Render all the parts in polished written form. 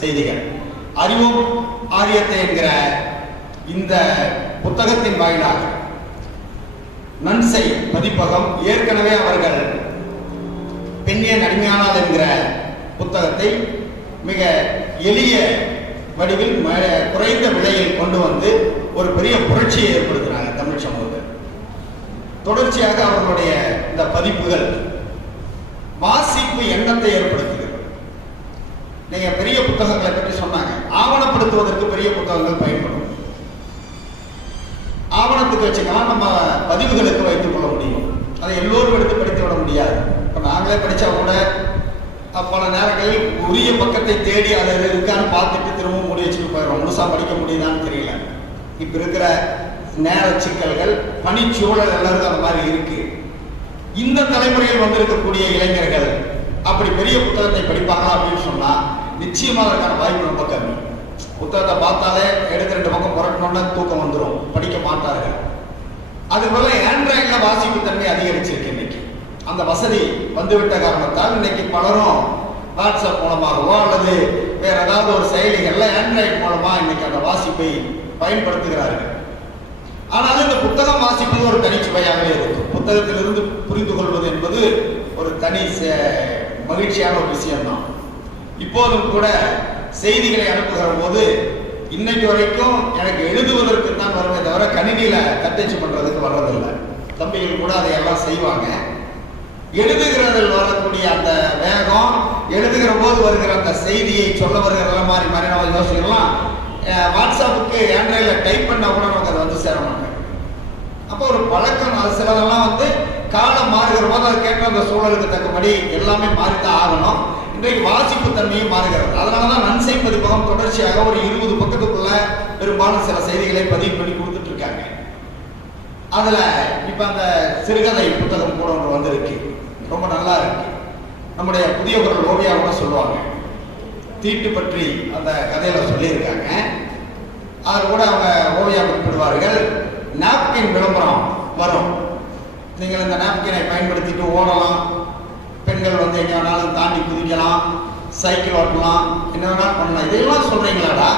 செய்திகள். அறிவோம் ஆரியத்தை என்கிற இந்த புத்தகத்தின் வாயிலாக நன்சை பதிப்பகம் ஏற்கனவே அவர்கள் பெண்ணே அடிமையானால் என்கிற புத்தகத்தை மிக எளிய வடிவில் குறைந்த விலையில் கொண்டு வந்து ஒரு பெரிய புரட்சியை ஏற்படுத்தினாங்க தமிழ் சமூகத்தில். தொடர்ச்சியாக அவர்களுடைய இந்த பதிப்புகள் வாசிப்பு எண்ணத்தை ஏற்படுத்துகிறது. நீங்க பெரிய புத்தகங்களை பற்றி சொன்னாங்க. ஆவணப்படுத்துவதற்கு பெரிய புத்தகங்கள் பயன்படும். ஆவணத்துக்கு வச்சுக்கலாம், நம்ம பதிவுகளுக்கு வைத்துக் கொள்ள முடியும். அதை எல்லோரும் எடுத்து படித்து விட முடியாது. இப்போ நாங்களே படித்தா கூட பல நேரங்களில் உரிய பக்கத்தை தேடி அதில் இருக்கான்னு பார்த்துட்டு திரும்பவும் மூடி வச்சுட்டு போயிடுவோம். முழுசா படிக்க முடியுதான்னு தெரியல. இப்போ இருக்கிற நேர சிக்கல்கள், பணிச்சூழல் எல்லாருக்கும் அந்த மாதிரி இருக்கு. இந்த தலைமுறையில் வந்திருக்கக்கூடிய இளைஞர்கள் அப்படி பெரிய புத்தகத்தை படிப்பாங்களா அப்படின்னு சொன்னா நிச்சயமா அதற்கான வாய்ப்பு ரொம்ப கம்மி. புத்தகத்தை பார்த்தாலே எடுத்து 2 பக்கம் புரட்டணும்னா தூக்கம் வந்துடும், படிக்க மாட்டார்கள். அதுபோல ஆண்ட்ராய்ட்ல வாசிப்பு தன்மை அதிகரிச்சிருக்கு. இன்னைக்கு அந்த வசதி வந்துவிட்ட காரணத்தால் இன்னைக்கு பலரும் வாட்ஸ்அப் மூலமாகவோ அல்லது வேற ஏதாவது ஒரு செயலிகள்ல ஆண்ட்ராய்டு மூலமா இன்னைக்கு அந்த வாசிப்பை பயன்படுத்துகிறார்கள். ஆனாலும் இந்த புத்தகம் வாசிப்பது ஒரு தனிச்சுவையாகவே இருக்கும். புத்தகத்திலிருந்து புரிந்து கொள்வது என்பது ஒரு தனி மகிழ்ச்சியான ஒரு விஷயம்தான். இப்போதும் கூட செய்திகளை அனுப்புகிற போது இன்னைக்கு வரைக்கும் எனக்கு எழுதுவதற்கு தான் வருமே தவிர கணினியில தட்டச்சு பண்றதுக்கு வர்றதில்லை. தம்பிகள் கூட அதையெல்லாம் செய்வாங்க. எழுதுகிறதில் வரக்கூடிய அந்த வேகம், எழுதுகிற போது வருகிற அந்த செய்தியை சொல்ல வருகிற மாதிரி நம்ம யோசிக்கலாம். வாட்ஸ்அப்புக்கு ஆண்ட்ராய்ட்ல டைப் பண்ணா கூட நமக்கு அதை வந்து சேர மாட்டேன். அப்போ ஒரு பழக்கம். அது சிலதெல்லாம் வந்து காலம் மாறுகிற போது அதை கேட்கிற அந்த சூழலுக்கு தக்கபடி எல்லாமே மாறித்தான் ஆகணும். இன்றைக்கு வாசிப்பு தன்மையும் மாறுகிறது. அதனாலதான் நன்சை பதிப்பகம் தொடர்ச்சியாக ஒரு 20 பக்கத்துக்குள்ள பெரும்பாலும் சில செய்திகளை பதிவு பண்ணி கொடுத்துட்டு இருக்காங்க. அதுல இப்ப அந்த சிறுகதை புத்தகம் கூட ஒன்று வந்திருக்கு, ரொம்ப நல்லா இருக்கு. நம்முடைய புதிய குரல் ஓவியா கூட சொல்லுவாங்க, தீட்டு பற்றி அந்த கதையில சொல்லியிருக்காங்க. அதில் கூட அவங்க ஓவியா குறிப்பிடுவார்கள், நாப்கின் விளம்பரம் வரும். நீங்கள் இந்த நாப்கினை பயன்படுத்திட்டு ஓடலாம், பெண்கள் வந்து எங்க வேணாலும் தாண்டி குதிக்கலாம், சைக்கிள் ஓட்டலாம், என்ன வேணாலும் பண்ணலாம். இதெல்லாம் சொல்றீங்களாடா?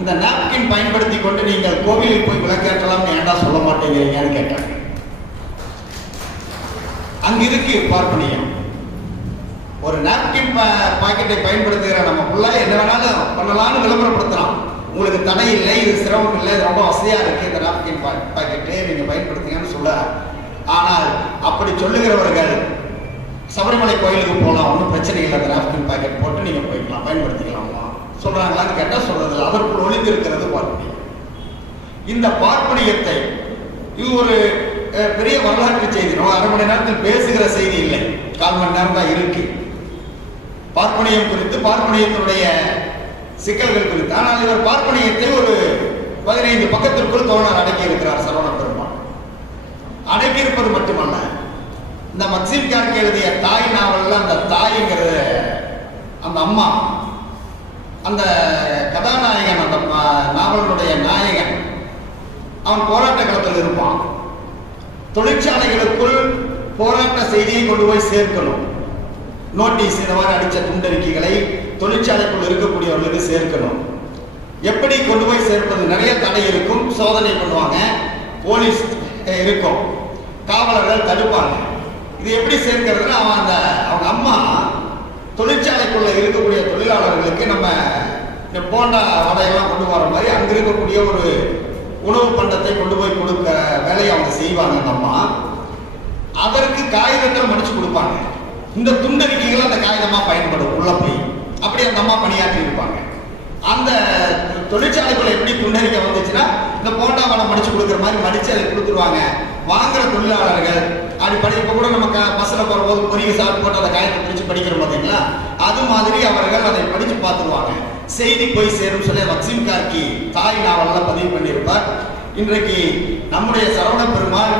இந்த நாப்கின் பயன்படுத்தி கொண்டு நீங்கள் கோவிலுக்கு போய் விளக்கேற்றலாம் ஏன்டா சொல்ல மாட்டேங்கிறீங்கன்னு கேட்டாங்க. அங்க இருக்கு பார்ப்பனியம். ஒரு நாப்கின் பாக்கெட்டை பயன்படுத்துகிற நம்ம புள்ள என்ன வேணாலும் பண்ணலாம்னு விளம்பரப்படுத்தலாம். உங்களுக்கு தடை இல்லை, இது சிரமம் இல்லை, இது ரொம்ப வசதியா இருக்கு, இந்த நாப்கின் பாக்கெட்டை நீங்க பயன்படுத்துங்கன்னு சொல்ல. ஆனால் அப்படி சொல்லுகிறவர்கள் சபரிமலை கோயிலுக்கு போகலாம், ஒன்றும் பிரச்சனை இல்லை, அந்த நாப்கின் பாக்கெட் போட்டு நீங்க போய்க்கலாம், பயன்படுத்திக்கலாமா சொல்றாங்களான்னு கேட்டா சொல்றது. அதற்குள் ஒளிந்திருக்கிறது பார்ப்பனியம். இந்த பார்ப்பனியத்தை இது ஒரு பெரிய வரலாற்று செய்தி. நம்ம 1/2 மணி நேரத்தில் பேசுகிற செய்தி இல்லை, 1/4 மணி நேரம் தான் இருக்கு பார்ப்பனியம் குறித்து, பார்ப்பனியத்தினுடைய சிக்கல்கள் குறித்து. ஆனால் இவர் பார்ப்பனியத்தை ஒரு 15 பக்கத்திற்குள் தோழர் அடக்கி இருக்கிறார் சரவண பெருமாள். அடக்கி இருப்பது மட்டுமல்ல, இந்த மக்சிம் கார்கி எழுதிய தாய் நாவல்ல அந்த தாய்ங்கிற அந்த அம்மா, அந்த கதாநாயகன், அந்த நாவலுடைய நாயகன், அவன் போராட்ட களத்தில் இருப்பான். தொழிற்சாலைகளுக்குள் போராட்ட செய்தியை கொண்டு போய் சேர்க்கணும். நோட்டீஸ் இந்த மாதிரி அடிச்ச துண்டறிக்கைகளை தொழிற்சாலைக்குள் இருக்கக்கூடியவர்களுக்கு சேர்க்கணும். எப்படி கொண்டு போய் சேர்ப்பது? நிறைய தடை இருக்கும், சோதனை பண்ணுவாங்க, போலீஸ் இருக்கும், காவலர்கள் தடுப்பாங்க. இது எப்படி சேர்க்கிறதுன்னு அவங்க அம்மா தொழிற்சாலைக்குள்ள இருக்கக்கூடிய தொழிலாளர்களுக்கு நம்ம இந்த போண்டா வடையெல்லாம் கொண்டு வர மாதிரி அங்க இருக்கக்கூடிய ஒரு உணவு பண்டத்தை கொண்டு போய் கொடுக்க வேலையை அவங்க செய்வாங்க. அந்த அம்மா அதற்கு காகிதத்தில் மடிச்சு கொடுப்பாங்க. இந்த துண்டறிக்கைகள் அந்த காகிதமா பயன்படும் உள்ள போய். அப்படி அந்த அம்மா பணியாற்றி இருப்பாங்க. அந்த தொழிற்சாலைக்குள்ள எப்படி துண்டறிக்கை வந்துச்சுன்னா இந்த போண்டா வடை மடிச்சு கொடுக்குற மாதிரி மடிச்சு அதை கொடுத்துருவாங்க. வாங்குற தொழிலாளர்கள் அடிப்படை இப்ப கூட நமக்கு பஸ்ல போற போது பொரிய சாப்பிட்டு போட்டு அந்த காயத்தை பிடிச்சு படிக்கிறோம் பார்த்தீங்களா, அது மாதிரி அவர்கள் அதை படிச்சு பார்த்துருவாங்க. செய்தி போய் சேரும் சொல்லி மக்சிம் கார்கி தாய் நாவல்ல பதிவு பண்ணியிருப்பார். இன்றைக்கு நம்முடைய சரவண பெருமாள்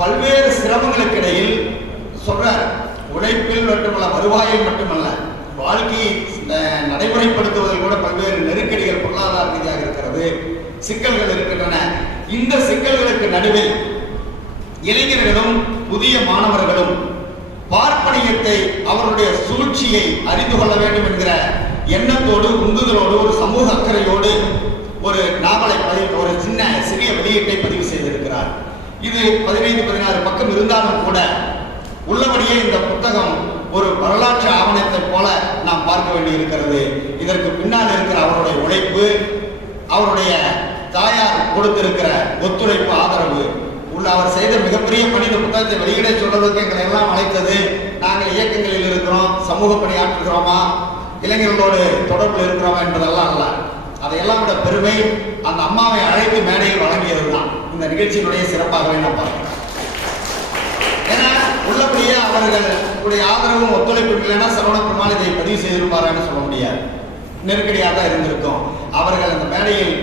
பல்வேறு சிரமங்களுக்கு இடையில் சொல்றார், உழைப்பில் மட்டுமல்ல, வருவாயில் மட்டுமல்ல, வாழ்க்கையை நடைமுறைப்படுத்துவதில் கூட பல்வேறு நெருக்கடிகள் பொருளாதார ரீதியாக இருக்கிறது, சிக்கல்கள் இருக்கின்றன. இந்த சிக்கல்களுக்கு நடுவில் இளைஞர்களும் புதிய மாணவர்களும் பார்ப்பனியத்தை, அவருடைய சூழ்ச்சியை அறிந்து கொள்ள வேண்டும் என்கிற எண்ணத்தோடு உந்துதலோடு ஒரு சமூக அக்கறையோடு ஒரு நாவலை ஒரு சிறிய வெளியீட்டை பதிவு செய்திருக்கிறார். இது 15-16 பக்கம் இருந்தாலும் கூட உள்ளபடியே இந்த புத்தகம் ஒரு வரலாற்று ஆவணத்தை போல நாம் பார்க்க வேண்டி இருக்கிறது. இதற்கு பின்னால் இருக்கிற அவருடைய உழைப்பு, அவருடைய தாயார் கொடுத்திருக்கிற ஒத்துழைப்பு, ஆதரவு உள்ள அவர் செய்த மிகப்பெரிய பணி. இந்த புத்தகத்தை வெளியிட சொல்றதுக்கு எங்களை எல்லாம் அழைத்தது, நாங்கள் இயக்கங்களில் இருக்கிறோம், சமூக பணியாற்றுகிறோமா, இளைஞர்களோடு தொடர்பில் இருக்கிறோமா என்பதெல்லாம் அல்ல. அதையெல்லாம் விட பெருமை அந்த அம்மாவை அழைத்து மேடையில் வழங்கியது தான் இந்த நிகழ்ச்சியினுடைய சிறப்பாகவே நான் பார்க்கிறேன். ஏன்னா உள்ளபடியே அவர்களுடைய ஆதரவும் ஒத்துழைப்பு இல்லைன்னா சரவண பெருமாள் இதை பதிவு செய்திருப்பாரான்னு சொல்ல முடியாது. நெருக்கடியாக தான் இருந்திருக்கும். அவர்கள் அந்த மேடையில்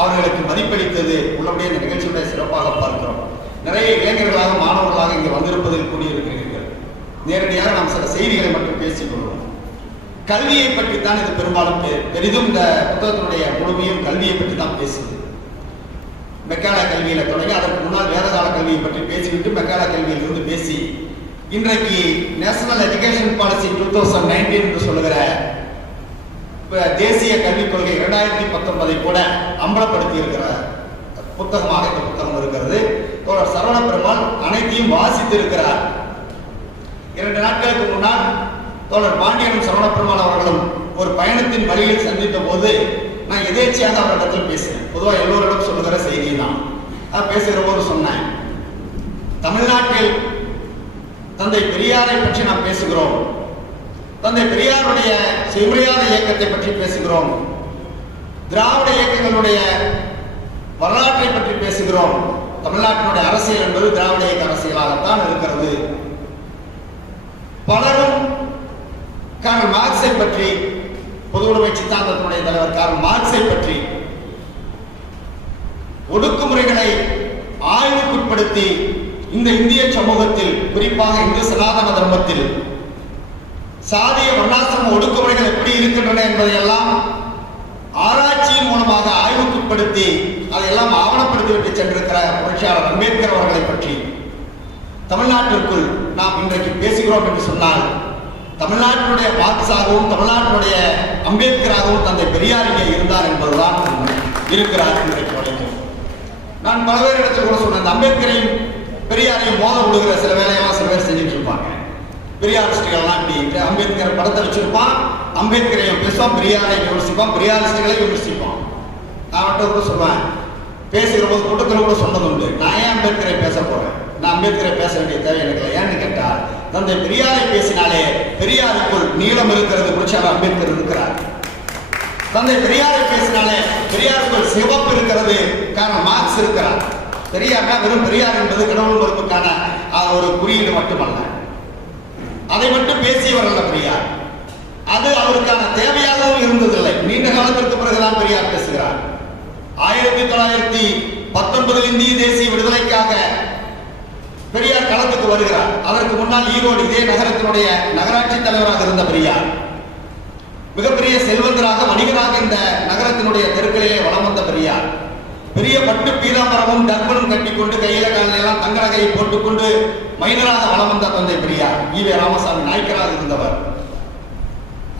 அவர்களுக்கு மதிப்பளித்தது உள்ளபடியே இந்த நிகழ்ச்சியுடைய சிறப்பாக பார்க்கிறோம். நிறைய இளைஞர்களாக மாணவர்களாக இங்கே வந்திருப்பதில் கூடியிருக்கிறீர்கள். நேரடியாக நாம் சில செய்திகளை மட்டும் பேசிக் கொள்வோம். கல்வியை பற்றி தான் இது பெரும்பாலும் பெரிதும் இந்த புத்தகத்தினுடைய முழுமையும் கல்வியை பற்றி தான் பேசுது. மெக்காலா கல்வியில தொடங்கி அதற்கு முன்னால் வேதகால கல்வியை பற்றி பேசிவிட்டு மெக்காலா கல்வியில் இருந்து பேசி இன்றைக்கு நேஷனல் எஜுகேஷன் பாலிசி 2019 என்று சொல்லுகிற தேசிய கல்விக் கொள்கை 2019 கூட அம்பலப்படுத்தி இருக்கிற புத்தகமாக இந்த புத்தகம் இருக்கிறது. தோழர் சரவண பெருமாள் அனைத்தையும் வாசித்து இருக்கிறார். 2 நாட்களுக்கு முன்னால் தோழர் பாண்டியனும் சரவண பெருமாள் அவர்களும் ஒரு பயணத்தின் வழியில் சந்தித்த போது நான் எதேச்சியாக அவரிடத்தில் பேசினேன். பொதுவாக எல்லோரிடம் சொல்லுகிற செய்தி தான் பேசுகிற போது சொன்னேன், தமிழ்நாட்டில் தந்தை பெரியாரை பற்றி நாம் பேசுகிறோம், தந்தை பெரியாருடைய சுயமரியாதை இயக்கத்தை பற்றி பேசுகிறோம், திராவிட இயக்கங்களுடைய வரலாற்றை பற்றி பேசுகிறோம். தமிழ்நாட்டினுடைய அரசியல் என்பது திராவிட இயக்க அரசியலாகத்தான் இருக்கிறது. பலரும் கார்ல் மார்க்ஸை பற்றி, பொதுவுடைமை சித்தாந்தத்தினுடைய தலைவர் கார்ல் மார்க்ஸை பற்றி ஒடுக்குமுறைகளை ஆய்வுக்குட்படுத்தி இந்த இந்திய சமூகத்தில், குறிப்பாக இந்து சனாதன தர்மத்தில் சாதிய வர்ணாசிரம ஒடுக்குமுறைகள் எப்படி இருக்கின்றன என்பதையெல்லாம் ஆராய்ச்சியின் மூலமாக ஆய்வுக்குட்படுத்தி அதையெல்லாம் ஆவணப்படுத்திவிட்டு சென்றிருக்கிற புரட்சியாளர் அம்பேத்கர் அவர்களை பற்றி தமிழ்நாட்டிற்குள் நாம் இன்றைக்கு பேசுகிறோம் என்று சொன்னால், தமிழ்நாட்டினுடைய மார்க்ஸாகவும் தமிழ்நாட்டினுடைய அம்பேத்கராகவும் தந்தை பெரியார் இங்கே இருந்தார் என்பதுதான் இருக்கிறார் இன்றைக்கு வரைக்கும். நான் பல பேர் இடத்தில் கூட சொன்னேன், அம்பேத்கரையும் பெரியாரையும் மோத விடுகிற சில வேலையெல்லாம் சில பேர் செஞ்சுட்டு இருப்பாங்க. பெரியாரிஸ்டுகள்லாம் இப்படி அம்பேத்கர் படத்தை வச்சிருப்பான், அம்பேத்கரையும் பேசுவான், பெரியாரை விமர்சிப்பான், பெரியாரிஸ்டுகளை விமர்சிப்பான். நான் மட்டும் கூட சொல்லுவேன், பேசுகிற போது கூட்டத்தில் கூட சொன்னது உண்டு, நான் ஏன் அம்பேத்கரை பேச போறேன், நான் அம்பேத்கரை பேச வேண்டிய தேவை எனக்கு ஏன்னு கேட்டால், தந்தை பெரியாரை பேசினாலே பெரியாருக்குள் நீளம் இருக்கிறது, புரட்சியாளர் அம்பேத்கர் இருக்கிறார். தந்தை பெரியாரை பேசினாலே பெரியாருக்குள் சிவப்பு இருக்கிறது, காரணம் மார்க்ஸ் இருக்கிறார். பெரியார்னா வெறும் பெரியார் என்பது கடவுள் மறுப்புக்கான ஒரு குறியீடு மட்டுமல்ல, அதை மட்டும் பேசியவர் அல்ல பெரியார். அது அவருக்கான தேவையாகவும் இருந்ததில்லை. நீண்ட காலத்திற்கு பிறகுதான் பெரியார் பேசுகிறார். 1919 இந்திய தேசிய விடுதலைக்காக பெரியார் களத்துக்கு வருகிறார். அதற்கு முன்னால் ஈரோடு இதே நகரத்தினுடைய நகராட்சி தலைவராக இருந்த பெரியார் மிகப்பெரிய செல்வந்தராக, வணிகராக இந்த நகரத்தினுடைய தெருக்களிலே வலம் வந்த பெரியார் பெரிய பட்டு பீதாம்பரமும் டர்பனும் கட்டிக்கொண்டு கையில காலையெல்லாம் தங்கரகையை போட்டுக்கொண்டு மைனராக வலம் வந்த தந்தை பெரியார் ஈவே ராமசாமி நாயக்கராக இருந்தவர்.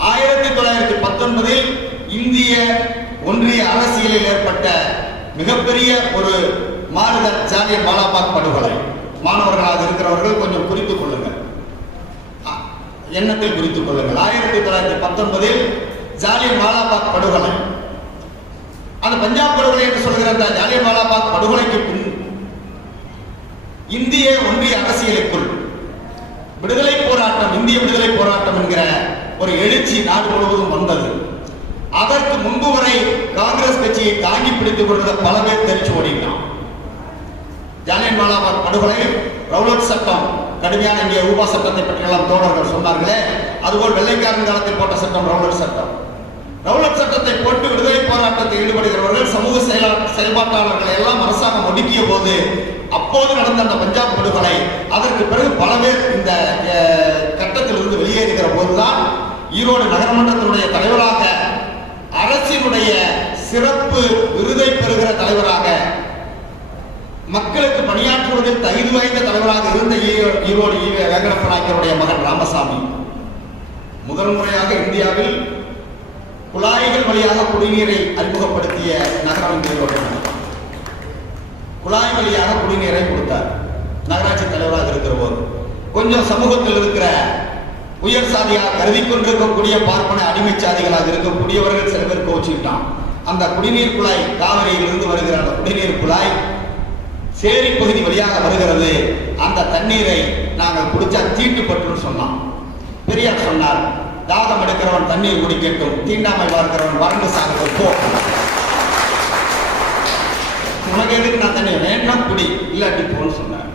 1919 இந்திய ஒன்றிய அரசியலில் ஏற்பட்ட மிகப்பெரிய ஒரு மாறுதல் ஜாலியன் வாலாபாக் படுகொலை. மாணவர்களாக இருக்கிறவர்கள் கொஞ்சம் குறித்துக் கொள்ளுங்கள், எண்ணத்தில் குறித்துக் கொள்ளுங்கள். 1919 ஜாலியன் வாலாபாக் படுகொலை, அந்த பஞ்சாப் படுகொலை என்று சொல்கிற அந்த ஜாலியன் வாலாபாக் படுகொலைக்கு பின் இந்திய ஒன்றிய அரசியலுக்குள் விடுதலை போராட்டம், இந்திய விடுதலை போராட்டம் என்கிற ஒரு எழுச்சி நாடு முழுவதும் வந்தது. அதற்கு முன்பு வரை காங்கிரஸ் கட்சியை தாங்கி பிடித்துக் கொண்ட பல பேர் தெரிச்சு ஓடினான். ஜாலியன் வாலாபாக் படுகொலை, ரவுலட் சட்டம், கடுமையான இங்கே ஊபா சட்டத்தை பற்றியெல்லாம் தோழர்கள் சொன்னார்களே, அதுபோல் வெள்ளைக்காரன் காலத்தில் போட்ட சட்டம் ரவுலட் சட்டம். ரவுலட் சட்டத்தை போட்டு விடுதலை போராட்டத்தில் ஈடுபடுகிறவர்கள், சமூக செயல்பாட்டாளர்களை எல்லாம் அரசாங்கம் ஒடுக்கிய போது அப்போது நடந்த அந்த பஞ்சாப் படுகொலை, அதற்கு பிறகு பல பேர் இந்த கட்டத்திலிருந்து வெளியேறுகிற போதுதான் ஈரோடு நகரமன்றத்தினுடைய தலைவராக, அரசினுடைய சிறப்பு விருதை பெறுகிற தலைவராக, மக்களுக்கு பணியாற்றுவதில் தகுதி வாய்ந்த தலைவராக இருந்த ஈரோடு வெங்கடப்ப நாயக்கருடைய மகன் ராமசாமி முதல் முறையாக இந்தியாவில் குழாய்கள் வழியாக குடிநீரை அறிமுகப்படுத்திய நகரம் ஈரோடு. குழாய் வழியாக குடிநீரை கொடுத்தார் நகராட்சி தலைவராக இருக்கிற போது. கொஞ்சம் சமூகத்தில் இருக்கிற உயர் சாதியாக கருதி கொண்டிருக்கக்கூடிய பார்ப்பன அடிமை சாதிகளாக இருக்கக்கூடியவர்கள் சில பேர் கோச்சுக்கிட்டான். அந்த குடிநீர் குழாய் காவிரியிலிருந்து வருகிற அந்த குடிநீர் குழாய் சேரி பகுதி வழியாக வருகிறது. அந்த தண்ணீரை நாங்கள் குடிச்சா தீட்டுப்பட்டுன்னு சொன்னோம். பெரியார் சொன்னார், தாகம் எடுக்கிறவன் தண்ணீர் குடிக்கட்டும், தீண்டாமை பார்க்கிறவன் வறண்டு சாகட்டும் போ. உனக்கு எதுக்கு நான் தண்ணீர் வேணா குடி, இல்லாட்டி போன்னு சொன்னார்.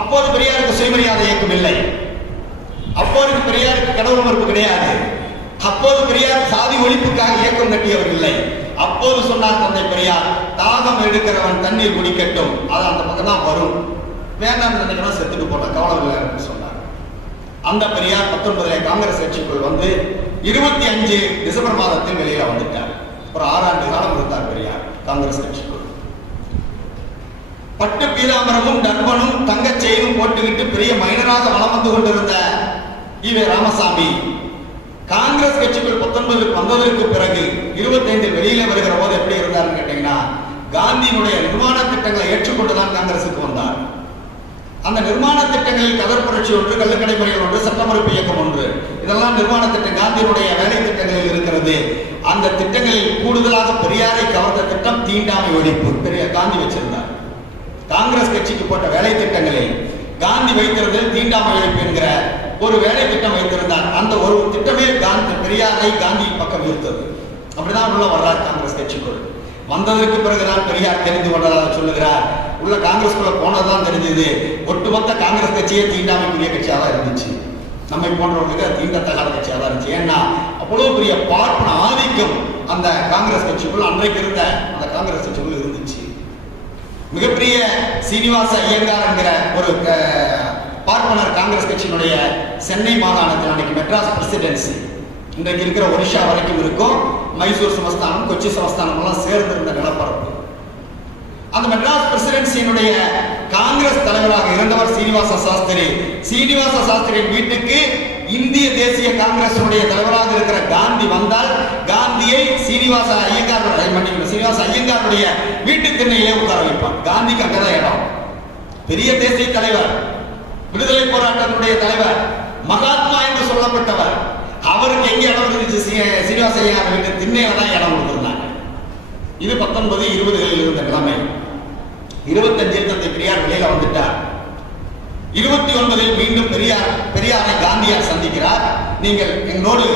அப்போது பெரியாருக்கு சுயமரியாதை இயக்கம் இல்லை. அப்போது பெரியாருக்கு கடவுள் மறுப்பு கிடையாது. அப்போது பெரியார் சாதி ஒழிப்புக்காக இயக்கம் கட்டியவர் இல்லை. அப்போது சொன்னார் தந்தை பெரியார், தாகம் எடுக்கிறவன் தண்ணீர் குடிக்கட்டும், அது அந்த பக்கம் தான் வரும், வேண்டாம் நினைக்கணும் செத்துட்டு போன கவலை இல்லை சொன்னார். அந்த பெரியார் 19 காங்கிரஸ் கட்சிக்குள் வந்து 25 டிசம்பர் மாதத்தில் வெளியில வந்துட்டார். ஒரு 6 ஆண்டு காலம் இருந்தார் பெரியார் காங்கிரஸ் கட்சிக்குள். பட்டு பீதாம்பரமும் டர்பனும் தங்க செயினும் போட்டுக்கிட்டு பெரிய மைனராக வளம் வந்து கொண்டிருந்த ஈவே ராமசாமி காங்கிரஸ் கட்சிக்குள் 19 வந்ததற்கு பிறகு 25 வெளியில வருகிற போது எப்படி இருந்தாருன்னு கேட்டீங்கன்னா, காந்தியினுடைய நிர்மாண திட்டங்களை ஏற்றுக்கொண்டுதான் காங்கிரசுக்கு வந்தார். அந்த நிர்மாண திட்டங்களில் கதர் புரட்சி ஒன்று, கள்ளுக்கடை முறைகள் ஒன்று, சட்ட மறுப்பு இயக்கம் ஒன்று, இதெல்லாம் நிர்மாண திட்டம் காந்தியினுடைய வேலை திட்டங்களில் இருக்கிறது. அந்த திட்டங்களில் கூடுதலாக பெரியாரை கவர்ந்த திட்டம் தீண்டாமை ஒழிப்பு பெரிய காந்தி வச்சிருந்தார். காங்கிரஸ் கட்சிக்கு போட்ட வேலை திட்டங்களில் காந்தி வைத்திருந்தது தீண்டாமை ஒழிப்பு என்கிற ஒரு வேலை திட்டம் வைத்திருந்தார். அந்த ஒரு திட்டமே பெரியாரை காந்தி பக்கம் ஈர்த்தது. அப்படிதான் உள்ள வர்றார் காங்கிரஸ் கட்சிக்குள். வந்ததற்கு பிறகுதான் பெரியார் தெரிந்து கொண்டதாக சொல்லுகிறார். உள்ள காங்கிரஸ்குள்ள போனதான் தெரிஞ்சது, ஒட்டுமொத்த காங்கிரஸ் கட்சியே தீண்டாமைக்குரிய கட்சியாக தான் இருந்துச்சு. நம்மை போன்றவர்களுக்கு தீண்டத்தகாத கட்சியாக தான் இருந்துச்சு. ஏன்னா அவ்வளவு பெரிய பார்ப்பன ஆதிக்கம் அந்த காங்கிரஸ் கட்சிக்குள் அன்றைக்கு இருந்த அந்த காங்கிரஸ் கட்சிக்குள் இருந்துச்சு. மிகப்பெரிய சீனிவாச ஐயங்கார் என்கிற ஒரு பார்ப்பனர் காங்கிரஸ் கட்சியினுடைய சென்னை மாகாணத்தில் அன்றைக்கு மெட்ராஸ் பிரசிடென்சி, இன்றைக்கு இருக்கிற ஒரிஷா வரைக்கும் இருக்கும், மைசூர் சமஸ்தானம், கொச்சி சமஸ்தானம் எல்லாம் சேர்ந்திருந்த நிலப்பரப்பு. அந்த மெட்ராஸ் பிரசிடென்சியினுடைய காங்கிரஸ் தலைவராக இருந்தவர் சீனிவாச சாஸ்திரி. சீனிவாச சாஸ்திரியின் வீட்டுக்கு இந்திய தேசிய காங்கிரசுடைய தலைவராக இருக்கிற காந்தி வந்தால் காந்தியை சீனிவாச ஐயங்காருடைய வீட்டு திண்ணையிலே உட்கார வைப்பார். காந்திக்கு அங்கதான் இடம். பெரிய தேசிய தலைவர், விடுதலை போராட்டத்தினுடைய தலைவர், மகாத்மா என்று சொல்லப்பட்டவர், அவருக்கு எங்க இடம் இருந்துச்சு? சீனிவாச ஐயங்கார் வீட்டு திண்ணையில தான் இடம் கொடுத்திருந்தாங்க. இது 1920களில் இருந்த நிலைமை. 25 தந்தை பெரியார் வெளியில வந்துட்டார். 29 மீண்டும் பெரியாரை காந்தியார் சந்திக்கிறார். நீங்கள் எங்களோடு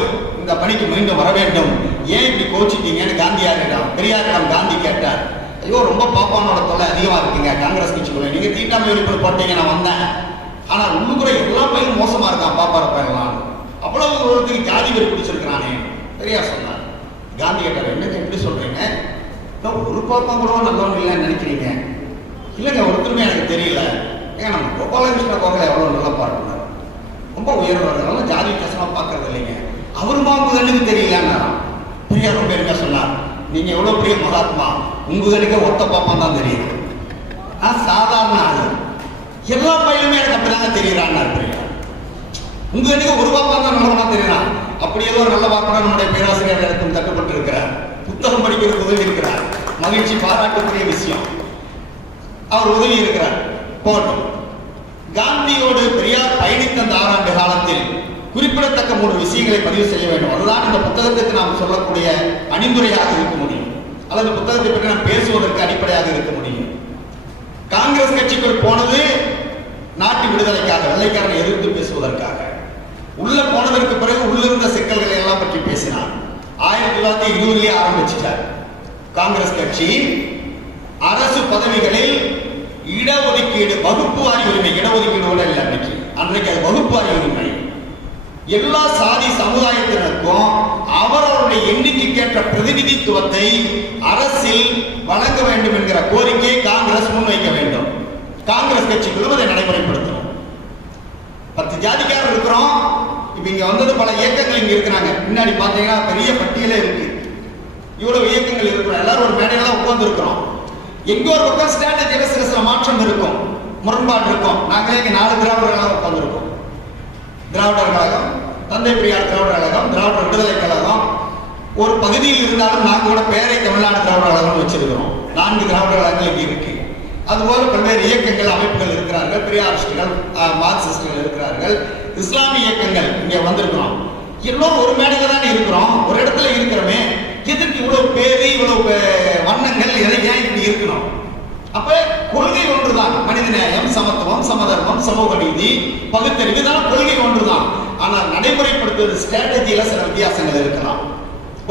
இந்த பணிக்கு மீண்டும் வர வேண்டும், ஏன் இப்படி கோச்சிட்டீங்கன்னு காந்தியாரிடம் பெரியாரிடம் காந்தி கேட்டார். ஐயோ, ரொம்ப பாப்பானோட தொல்லை அதிகமா இருக்குங்க காங்கிரஸ் கட்சிக்குள்ள, நீங்க தீண்டாமை ஒழிப்பு போட்டீங்க, நான் வந்தேன், ஆனா உள்ளுக்குற எல்லா பையனும் மோசமா இருக்கான், பாப்பார பையன்லாம், அவ்வளவு ஒருத்தருக்கு ஜாதி வெறி பிடிச்சிருக்கிறானே. பெரியார் சொன்னார். காந்தி கேட்டார், என்னங்க எப்படி சொல்றீங்க? ஒரு பாப்பா கூட நல்லவன் இல்லைன்னு நினைக்கிறீங்க? இல்லைங்க, ஒருத்தருமே எனக்கு தெரியல. ஏங்க, நம்ம கோபாலகிருஷ்ண கோகலை எவ்வளவு நல்லா பார்க்கணும், ரொம்ப உயர்வாக ஜாதி வித்தியாசமா பார்க்கறது இல்லைங்க, அவருமா உங்க கண்ணுக்கு தெரியலன்னா. பெரியார் ரொம்ப பெருமையா சொன்னார், நீங்க எவ்வளவு பெரிய மகாத்மா, உங்க கண்ணுக்கு ஒத்த பாப்பா தான் தெரியுது, சாதாரண ஆளு, எல்லா பையனுமே எனக்கு அப்படிதாங்க தெரியுறான்னு பெரியார். உங்க கண்ணுக்கு ஒரு பாப்பா தான் நல்லவனா தெரியுறான். அப்படி ஏதோ நல்ல பாப்பா நம்முடைய பேராசிரியர் எனக்கும் தட்டுப்பட்டு இருக்கிறார், புத்தகம் படிக்கிறது உதவி இருக்கிறார், மகிழ்ச்சி, பாராட்டுக்குரிய விஷயம், அவர் உதவி இருக்கிறார். போட்டும். காந்தியோடு பெரியார் பயணித்த அந்த 6 ஆண்டு காலத்தில் குறிப்பிடத்தக்க 3 விஷயங்களை பதிவு செய்ய வேண்டும். அதுதான் இந்த புத்தகத்துக்கு நாம் சொல்லக்கூடிய அணிந்துரையாக இருக்க முடியும், அல்லது புத்தகத்தை பற்றி நாம் பேசுவதற்கு அடிப்படையாக இருக்க முடியும். காங்கிரஸ் கட்சிக்குள் போனது நாட்டு விடுதலைக்காக, வெள்ளைக்காரனை எதிர்த்து பேசுவதற்காக. உள்ள போனதற்கு பிறகு உள்ளிருந்த சிக்கல்களை எல்லாம் பற்றி பேசினார். 1920 ஆரம்பிச்சிட்டார் காங்கிரஸ் கட்சி. அரசு பதவிகளில் இடஒதுக்கீடு, வகுப்பு வாரி உரிமை, இடஒதுக்கீடு கூட இல்லை அன்றைக்கு அது வகுப்பு வாரி உரிமை. எல்லா சாதி சமுதாயத்தினருக்கும் அவரவருடைய எண்ணிக்கைக்கேற்ற பிரதிநிதித்துவத்தை அரசில் வழங்க வேண்டும் என்கிற கோரிக்கையை காங்கிரஸ் முன்வைக்க வேண்டும். காங்கிரஸ் கட்சிக்குள்ளும் அதை நடைமுறைப்படுத்தணும். 10 ஜாதிக்காரர் இருக்கிறோம். இப்ப இங்க வந்தது பல இயக்கங்கள் இங்க இருக்கிறாங்க. முன்னாடி பாத்தீங்கன்னா பெரிய பட்டியலே இருக்கு, இவ்வளவு இயக்கங்கள் இருக்கிறோம். எல்லாரும் ஒரு மேடையில தான் உட்கார்ந்து இருக்கிறோம். எங்க ஒரு பக்கம் ஸ்ட்ராட்டஜியில சில மாற்றம் இருக்கும், முரண்பாடு இருக்கும். நாங்களே இங்க 4 திராவிடர் கழகம் உட்கார்ந்து இருக்கோம். திராவிடர் கழகம், தந்தை பெரியார் திராவிடர் கழகம், திராவிடர் விடுதலை கழகம், ஒரு பகுதியில் இருந்தாலும் நாங்கள் கூட பேரை தமிழ்நாடு திராவிட கழகம் வச்சிருக்கிறோம். 4 திராவிட கழகங்கள் இங்கே இருக்கு. அதுபோல பல்வேறு இயக்கங்கள், அமைப்புகள் இருக்கிறார்கள். பெரியாரிஸ்டுகள், மார்க்சிஸ்டுகள் இருக்கிறார்கள். இஸ்லாமிய இயக்கங்கள் இங்கே வந்திருக்கிறோம். எல்லோரும் ஒரு மேடையில தான் இருக்கிறோம், ஒரு இடத்துல இருக்கிறோமே. எதுக்கு இவ்வளவு பேரு, இவ்வளவு வண்ணங்கள், எதை ஏன் இப்படி இருக்கணும்? அப்ப கொள்கை ஒன்றுதான். மனிதநேயம், சமத்துவம், சமதர்மம், சமூக நீதி, பகுத்தறிவு, இதெல்லாம் கொள்கை ஒன்றுதான். ஆனால் நடைமுறைப்படுத்துவது ஸ்ட்ராட்டஜியில சில வித்தியாசங்கள் இருக்கலாம்,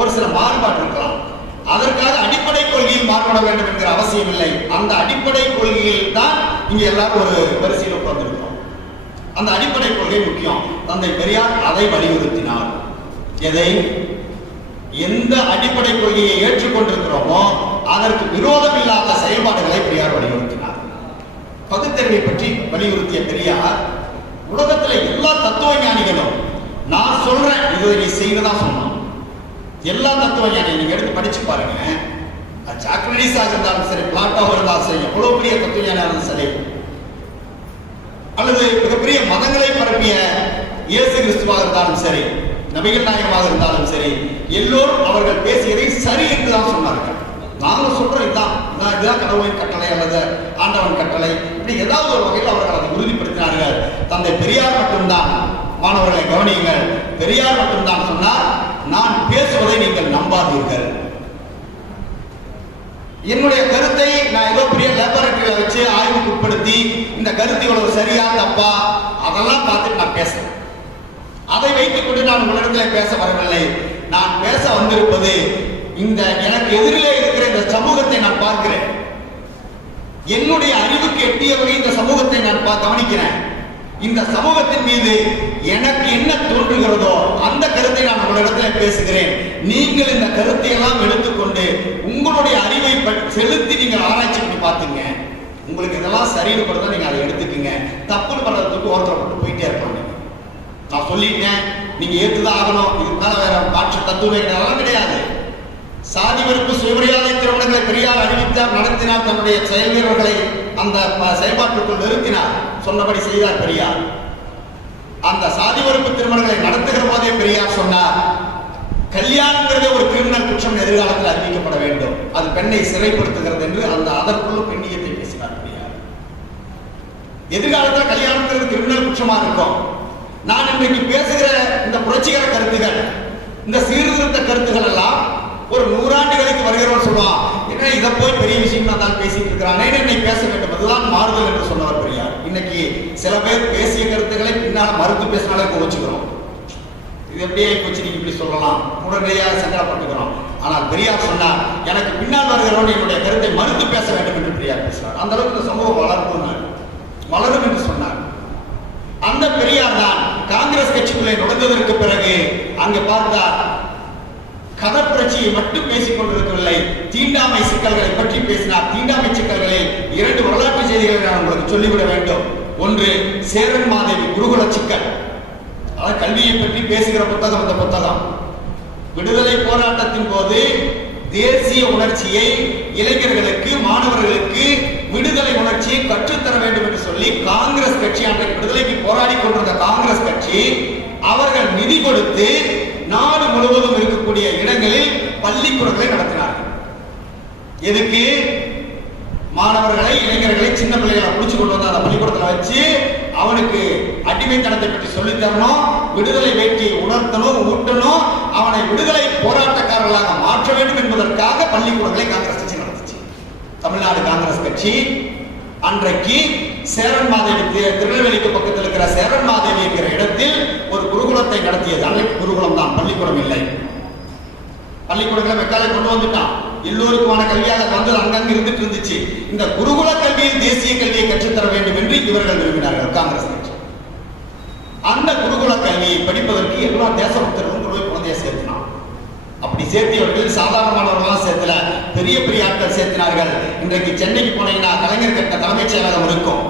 ஒரு சில மாறுபாடு இருக்கலாம். அதற்காக அடிப்படை கொள்கையில் மாறுபட வேண்டும் என்கிற அவசியம் இல்லை. அந்த அடிப்படை கொள்கையில் தான் இங்க எல்லாரும் ஒரு வரிசையில் உட்கார்ந்திருக்கிறோம். அந்த அடிப்படை கொள்கை முக்கியம். தந்தை பெரியார் அதை வலியுறுத்தினார். எதை? எந்த அடிப்படை கொள்கையை ஏற்றுக்கொண்டிருக்கிறோமோ அதற்கு விரோதம் இல்லாத செயல்பாடுகளை பெரியார் வலியுறுத்தினார். பகுத்தறிவை பற்றி வலியுறுத்திய பெரியார் உலகத்துல எல்லா தத்துவ ஞானிகளும் நான் சொல்றேன் இதை நீ செய்யதான் சொன்னான். எல்லா தத்துவ ஞானியும் நீங்க எடுத்து படிச்சு பாருங்க. சாக்ரடீஸாக இருந்தாலும் சரி, பிளாட்டோவாக இருந்தாலும் சரி, எவ்வளவு பெரிய தத்துவ ஞானியாக இருந்தாலும் சரி, அல்லது மிகப்பெரிய மதங்களை பரப்பிய இயேசு கிறிஸ்துவாக இருந்தாலும் சரி, நபிகள் நாயகமாக இருந்தாலும் சரி, எல்லோரும் அவர்கள் பேசியதை சரி என்று தான் சொன்னார்கள். நாங்களும் சொல்றோம் இதுதான் கடவுளின் கட்டளை அல்லது ஆண்டவன் கட்டளை, இப்படி ஏதாவது ஒரு வகையில் அவர்கள் அதை உறுதிப்படுத்தினார்கள். தந்தை பெரியார் மட்டும்தான், மாணவர்களை கவனியுங்கள், பெரியார் மட்டும்தான் சொன்னார், நான் பேசுவதை நீங்கள் நம்பாதீர்கள். என்னுடைய கருத்தை நான் ஏதோ பெரிய லேபரட்டரியில வச்சு ஆய்வுக்கு உட்படுத்தி இந்த கருத்து இவ்வளவு சரியா தப்பா அதெல்லாம் பார்த்துட்டு நான் பேசுறேன். அதை வைத்துக் கொண்டு நான் உங்களிடத்தில் பேச வரவில்லை. நான் பேச வந்திருப்பது இந்த எனக்கு எதிரிலே இருக்கிற இந்த சமூகத்தை நான் பார்க்கிறேன். என்னுடைய அறிவுக்கு எட்டிய வகை இந்த சமூகத்தை நான் கவனிக்கிறேன். இந்த சமூகத்தின் மீது எனக்கு என்ன தோன்றுகிறதோ அந்த கருத்தை நான் உங்களிடத்தில் பேசுகிறேன். நீங்கள் இந்த கருத்தை எல்லாம் எடுத்துக்கொண்டு உங்களுடைய அறிவை செலுத்தி நீங்கள் ஆராய்ச்சி பண்ணி பார்த்துங்க. உங்களுக்கு இதெல்லாம் சரின்னு படுறதா நீங்க அதை எடுத்துக்கங்க. தப்புன்னு பண்றதுக்கு ஓரத்தப்பட்டு போயிட்டே இருப்பாங்க. நான் சொல்லிட்டேன், நீங்க ஏற்றுதான் ஆகணும், இதுக்கு மேல வேற மாற்று தத்துவம் கிடையாது. சாதி வெறுப்பு சுயமரியாதை திருமணங்களை பெரியார் அறிவித்தார், நடத்தினார், தன்னுடைய செயல் வீரர்களை அந்த செயல்பாட்டுக்குள் நிறுத்தினார், சொன்னபடி செய்தார் பெரியார். அந்த சாதி வெறுப்பு திருமணங்களை நடத்துகிற போதே பெரியார் சொன்னார், கல்யாணங்கிறதே ஒரு கிரிமினல் குற்றம் எதிர்காலத்தில் அறிவிக்கப்பட வேண்டும், அது பெண்ணை சிறைப்படுத்துகிறது என்று அந்த அதற்குள்ள பெண்ணியத்தை பேசினார் பெரியார். எதிர்காலத்தில் கல்யாணங்கிறது கிரிமினல் குற்றமா இருக்கும். நான் இன்றைக்கு பேசுகிற இந்த புரட்சிகர கருத்துகள், இந்த சீர்திருத்த கருத்துகள் எல்லாம் ஒரு 100 ஆண்டுகளுக்கு வருகிறவன் சொல்லுவான், என்ன இதை போய் பெரிய விஷயம் தான் பேசிட்டு இருக்கிறானே, என்னை பேச வேண்டும், அதுதான் மாறுதல் என்று சொன்னவர் பெரியார். இன்னைக்கு சில பேர் பேசிய கருத்துக்களை பின்னால் மறுத்து பேசினாலே கோவிச்சுக்கிறோம். இது எப்படியே போச்சு, நீங்க இப்படி சொல்லலாம், உடனடியாக சங்கடப்பட்டுக்கிறோம். ஆனால் பெரியார் சொன்னார், எனக்கு பின்னால் வருகிறவன் என்னுடைய கருத்தை மறுத்து பேச வேண்டும் என்று பெரியார் பேசினார். அந்த அளவுக்கு இந்த சமூகம் வளரும் என்று சொன்னார். அந்த பெரியார் தான் காங்கிரஸ் கட்சிக்குள்ளே நுழைந்ததற்கு பிறகு அங்கே பார்த்தார், கதப்புரட்சியை மட்டும் பேசிக் கொண்டிருக்கவில்லை, தீண்டாமை சிக்கல்களை பற்றி பேசினார். தீண்டாமை சிக்கல்களில் 2 வரலாற்று செய்திகளை நான் உங்களுக்கு சொல்லிவிட வேண்டும். ஒன்று, சேரன் மாதேவி குருகுல சிக்கல், அதாவது கல்வியை பற்றி பேசுகிற புத்தகம். அந்த புத்தகம் விடுதலை போராட்டத்தின் போது தேசிய உணர்ச்சியை இளைஞர்களுக்கு, மாணவர்களுக்கு விடுதலை உணர்ச்சியை கற்றுத்தர வேண்டும் என்று சொல்லி காங்கிரஸ் கட்சி, அன்றைக்கு விடுதலைக்கு போராடி கொண்டிருந்த காங்கிரஸ் கட்சி, அவர்கள் நிதி கொடுத்து நாடு முழுவதும் இருக்கக்கூடிய இடங்களில் பள்ளிக்கூடங்களை நடத்தினார்கள். எதுக்கு? மாணவர்களை, இளைஞர்களை, சின்ன பிள்ளைகளை பிடிச்சு கொண்டு வந்து அந்த பள்ளிக்கூடத்தில் வச்சு அவனுக்கு அடிமைத்தனத்தை பற்றி சொல்லித் தரணும், விடுதலை வேட்கையை உணர்த்தணும், ஊட்டணும், அவனை விடுதலை போராட்டக்காரர்களாக மாற்ற வேண்டும் என்பதற்காக பள்ளிக்கூடங்களை காங்கிரஸ் கட்சி நடத்துச்சு. தமிழ்நாடு காங்கிரஸ் கட்சி அன்றைக்கு சேரன் மாதேவி, திருநெல்வேலிக்கு பக்கத்தில் இருக்கிற சேரன் மாதேவி என்கிற இடத்தில் ஒரு குருகுலத்தை நடத்தியது. அன்றைக்கு குருகுலம் தான், பள்ளிக்கூடம் இல்லை. பள்ளிக்கூடங்களை மெக்காலை கொண்டு வந்துட்டான், எல்லோருக்குமான கல்வியாக வந்தது அங்கங்க இருந்துட்டு இருந்துச்சு. இந்த குருகுல கல்வியில் தேசிய கல்வியை கற்றுத்தர வேண்டும் என்று இவர்கள் விரும்பினார்கள், காங்கிரஸ் கட்சி. அந்த குருகுல கல்வியை படிப்பதற்கு எல்லா தேசபக்தர்களும் கொண்டு போய் குழந்தைய சேர்த்தினான். அப்படி சேர்த்தியவர்கள் சாதாரணமானவர்களாம் சேர்த்துல, பெரிய பெரிய ஆட்கள் சேர்த்தினார்கள். இன்றைக்கு சென்னைக்கு போனீங்கன்னா கலைஞர் கட்ட தலைமைச் செயலகம் இருக்கும்,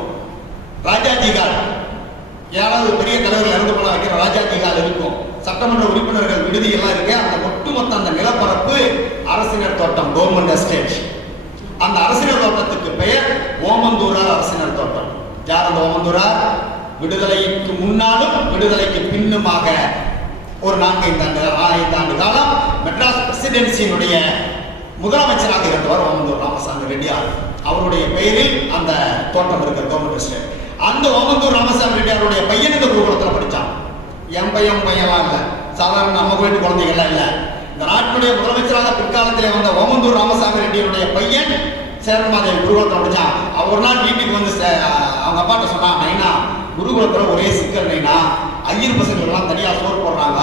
ராஜாஜி ஹால், யாராவது பெரிய தலைவர்கள் இறந்து போன வைக்கிற ராஜாஜி ஹால் இருக்கும், சட்டமன்ற உறுப்பினர்கள் விடுதி எல்லாம் இருக்கு. அந்த ஒட்டுமொத்த அந்த நிலப்பரப்பு அரசினர் தோட்டம், கவர்மெண்ட் எஸ்டேட். அந்த அரசினர் தோட்டத்துக்கு பெயர் ஓமந்தூரார் அரசினர் தோட்டம். யார் அந்த ஓமந்தூரார்? விடுதலைக்கு முன்னாலும் விடுதலைக்கு பின்னுமாக ஒரு 4-5 ஆண்டு காலம் மெட்ராஸ் பிரசிடென்சியினுடைய முதலமைச்சராக இருந்தவர் ஓமந்தூர் ராமசாமி ரெட்டியார். அவருடைய பெயரில் அந்த தோட்டம் இருக்கிற கவர்மெண்ட் எஸ்டேட். அந்த ஓமந்தூர் ராமசாமி ரெட்டியாருடைய பையன் இந்த குருகுலத்தில் படித்தான். என் பையன்லாம் இல்லை, சாதாரண நம்ம வீட்டு குழந்தைகள்லாம் இல்லை. இந்த நாட்டினுடைய முதலமைச்சராக பிற்காலத்திலே வந்த ஓமந்தூர் ராமசாமி ரெட்டியருடைய பையன் சேரன்மாதேவி குருகுலத்தில் படித்தான். அவர் ஒரு நாள் வீட்டுக்கு வந்து அவங்க அப்பாட்ட சொன்னான், நைனா குருகுலத்தில் ஒரே சிக்கல் நைனா, ஐயர் பசங்களுக்கெல்லாம் தனியாக சோறு போடுறாங்க,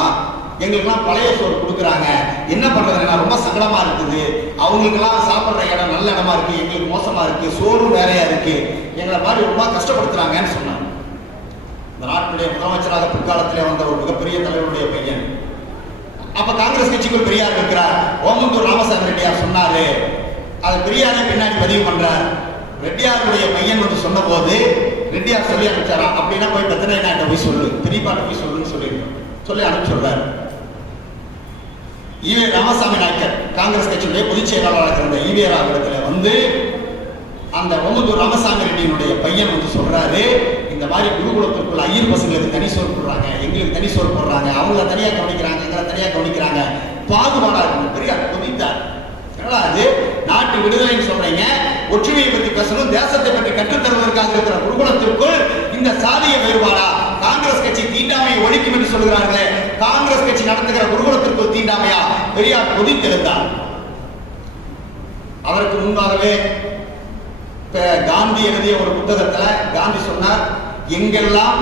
எங்களுக்கெல்லாம் பழைய சோறு கொடுக்குறாங்க, என்ன பண்ணுறதுன்னா ரொம்ப சங்கடமாக இருக்குது, அவங்களுக்கெல்லாம் சாப்பிட்ற இடம் நல்ல இடமா இருக்குது, எங்களுக்கு மோசமாக இருக்குது, சோறும் வேறையாக இருக்குது, எங்களை மாதிரி ரொம்ப கஷ்டப்படுத்துகிறாங்கன்னு சொன்னாங்க. இந்த நாட்டினுடைய முதலமைச்சராக பிற்காலத்திலே வந்த ஒரு மிகப்பெரிய தலைவருடைய பையன். அப்போ காங்கிரஸ் கட்சிக்குள் பெரியார் இருக்கிறார். ஓமந்தூர் ராமசாமி ரெட்டியார் சொன்னாரு, அதை பெரியாரே பின்னாடி பதிவு பண்றார். ரெட்டியாருடைய பையன் வந்து சொன்ன போது ரெட்டியார் சொல்லி அனுப்பிச்சாரா, அப்படின்னா போய் பெத்தனைட்ட போய் சொல்லு, பெரியப்பாட்ட போய் சொல்லுன்னு சொல்லி அனுப்பிச்சுடுறாரு. ஈவே ராமசாமி நாயக்கர் காங்கிரஸ் கட்சியுடைய பொதுச் செயலாளராக இருந்த ஈவே ராவிடத்துல வந்து அந்த ஓமந்தூர் ராமசாமி ரெட்டியினுடைய பையன் வந்து சொல்றாரு, இந்த மாதிரி குருகுலத்திற்குள்ள ஐயர் பசங்களுக்கு தனி சோறு போடுறாங்க, எங்களுக்கு தனி சோறு போடுறாங்க, அவங்கள தனியாக கவனிக்கிறாங்க, எங்களை தனியாக கவனிக்கிறாங்க, பாகுபாடா இருக்கு. பெரியார் கொதித்தார். அது நாட்டு விடுதலைன்னு சொல்றீங்க, ஒற்றுமையை பற்றி பேசணும், தேசத்தை பற்றி கற்றுத்தருவதற்காக இருக்கிற குருகுலத்திற்குள் இந்த சாதிய வேறுபாடா? காங்கிரஸ் கட்சி தீண்டாமையை ஒழிக்கும் என்று சொல்கிறார்களே, காங்கிரஸ் கட்சி நடத்துகிற குருகுலத்திற்குள் தீண்டாமையா? பெரியார் கொதித்தெழுந்தார். அதற்கு முன்பாகவே காந்தி எழுதிய ஒரு புத்தகத்தில் காந்தி சொன்னார், எங்கெல்லாம்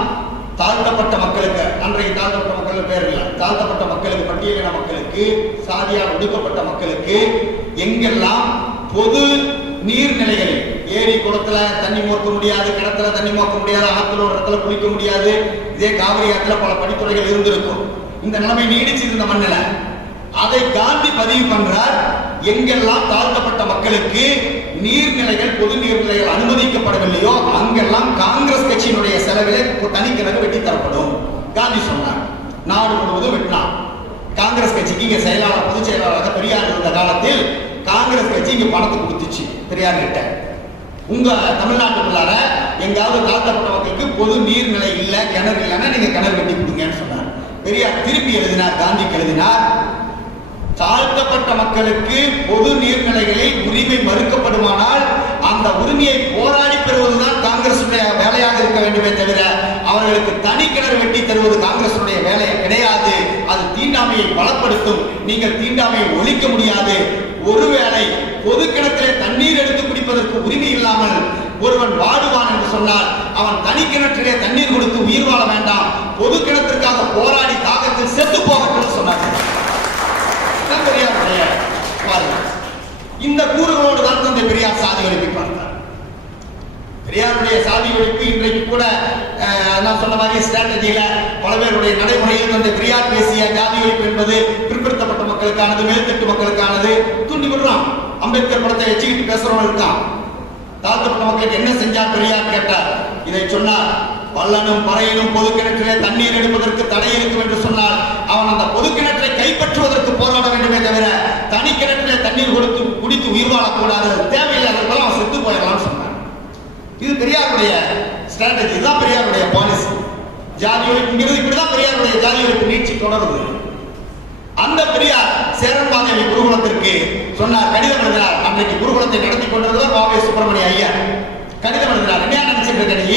தாழ்த்தப்பட்ட மக்களுக்கு, அன்றைக்கு தாழ்த்தப்பட்ட மக்கள் பேர் இல்லை, தாழ்த்தப்பட்ட மக்களுக்கு, பட்டியலின மக்களுக்கு, சாதியால் ஒடுக்கப்பட்ட மக்களுக்கு எங்கெல்லாம் பொது நீர்நிலைகளில், ஏரி குளத்துல தண்ணி மோக்க முடியாது, கிணத்துல தண்ணி மோக்க முடியாது, ஆத்துல ஒரு இடத்துல குளிக்க முடியாது, இதே காவிரி ஆற்றுல பல படித்துறைகள் இருந்திருக்கும். இந்த நிலைமை நீடிச்சிருந்த மண்ணில் அதை காந்தி பதிவு பண்றார். எங்கெல்லாம் தாழ்த்தப்பட்ட மக்களுக்கு நீர்நிலைகள், பொது நீர்நிலைகள் அனுமதிக்கப்படவில்லையோ அங்கெல்லாம் காங்கிரஸ் கட்சியினுடைய செலவிலே தனிக்கிணறு வெட்டி தரப்படும் காந்தி சொன்னார். நாடு முழுவதும் வெட்டினான். காங்கிரஸ் கட்சிக்கு இங்க செயலாளர், பொதுச் செயலாளராக பெரியார் இருந்த காலத்தில் காங்கிரஸ் கட்சி இங்க பணத்தை கொடுத்துச்சு பெரியார் கிட்ட. உங்க தமிழ்நாட்டுக்குள்ளார எங்காவது தாழ்த்தப்பட்ட மக்களுக்கு பொது நீர்நிலை இல்ல, கிணறு இல்லைன்னா நீங்க கிணறு வெட்டி கொடுங்கன்னு சொன்னார். பெரியார் திருப்பி எழுதினார், காந்திக்கு எழுதினார், தாழ்த்தப்பட்ட மக்களுக்கு பொது நீர்நிலைகளில் உரிமை மறுக்கப்படுமானால் அந்த உரிமையை போராடி பெறுவதுதான் காங்கிரஸ் வேலையாக இருக்க வேண்டுமே தவிர அவர்களுக்கு தனி கிணறு வெட்டி தருவது காங்கிரஸ் வேலை கிடையாது. அது தீண்டாமையை பலப்படுத்தும். நீங்கள் தீண்டாமையை ஒழிக்க முடியாது. ஒருவேளை பொது கிணற்றிலே தண்ணீர் எடுத்து குடிப்பதற்கு உரிமை இல்லாமல் ஒருவன் வாடுவான் என்று சொன்னால் அவன் தனி கிணற்றிலே தண்ணீர் கொடுத்து உயிர் வாழ வேண்டாம், பொது கிணத்திற்காக போராடி தாகத்தில் செத்து போகட்டும் சொன்னார்கள். இந்த கூறுகளோடு தான் தந்தை பெரியார் சாதி ஒழிப்பை பார்த்தார். பெரியாருடைய சாதி ஒழிப்பு இன்றைக்கு கூட நான் சொன்ன மாதிரி ஸ்ட்ராட்டஜியில பல பேருடைய நடைமுறையில் தந்தை பெரியார் பேசிய ஜாதி ஒழிப்பு என்பது பிற்படுத்தப்பட்ட மக்களுக்கானது, மேல்தட்டு மக்களுக்கானது தூண்டி விடுறான். அம்பேத்கர் படத்தை வச்சுக்கிட்டு பேசுறவங்க இருக்கான். தாழ்த்தப்பட்ட மக்களுக்கு என்ன செஞ்சார் பெரியார் கேட்டார். இதை சொன்னார், வல்லனும் பறையனும் பொது கிணற்றிலே தண்ணீர் எடுப்பதற்கு தடை இருக்கும் என்று சொன்னால் அவன் அந்த பொது கிணற்றை கைப்பற்றுவதற்கு போராட வேண்டுமே தவிர தனி கிணற்றிலே தண்ணீர் கொடுத்து குடித்து உயிர் வாழக்கூடாது, தேவையில்லாதவர்கள் அவன் செத்து போயிடலாம் சொன்னார். இது பெரியாருடைய ஸ்ட்ராட்டஜி, இதுதான் பெரியாருடைய பாலிசி. ஜாதி ஒழிப்புங்கிறது இப்படிதான் பெரியாருடைய ஜாதி ஒழிப்பு நீட்சி தொடருது. அந்த பெரியார் சேரன்மாதேவி குருகுலத்திற்கு சொன்னார், கடிதம் எழுதினார். அன்றைக்கு குருகுலத்தை நடத்தி கொண்டிருந்தவர் வாவே சுப்பிரமணிய ஐயர். கடிதம் எழுதினார், என்ன நினைச்சிட்டு இருக்க,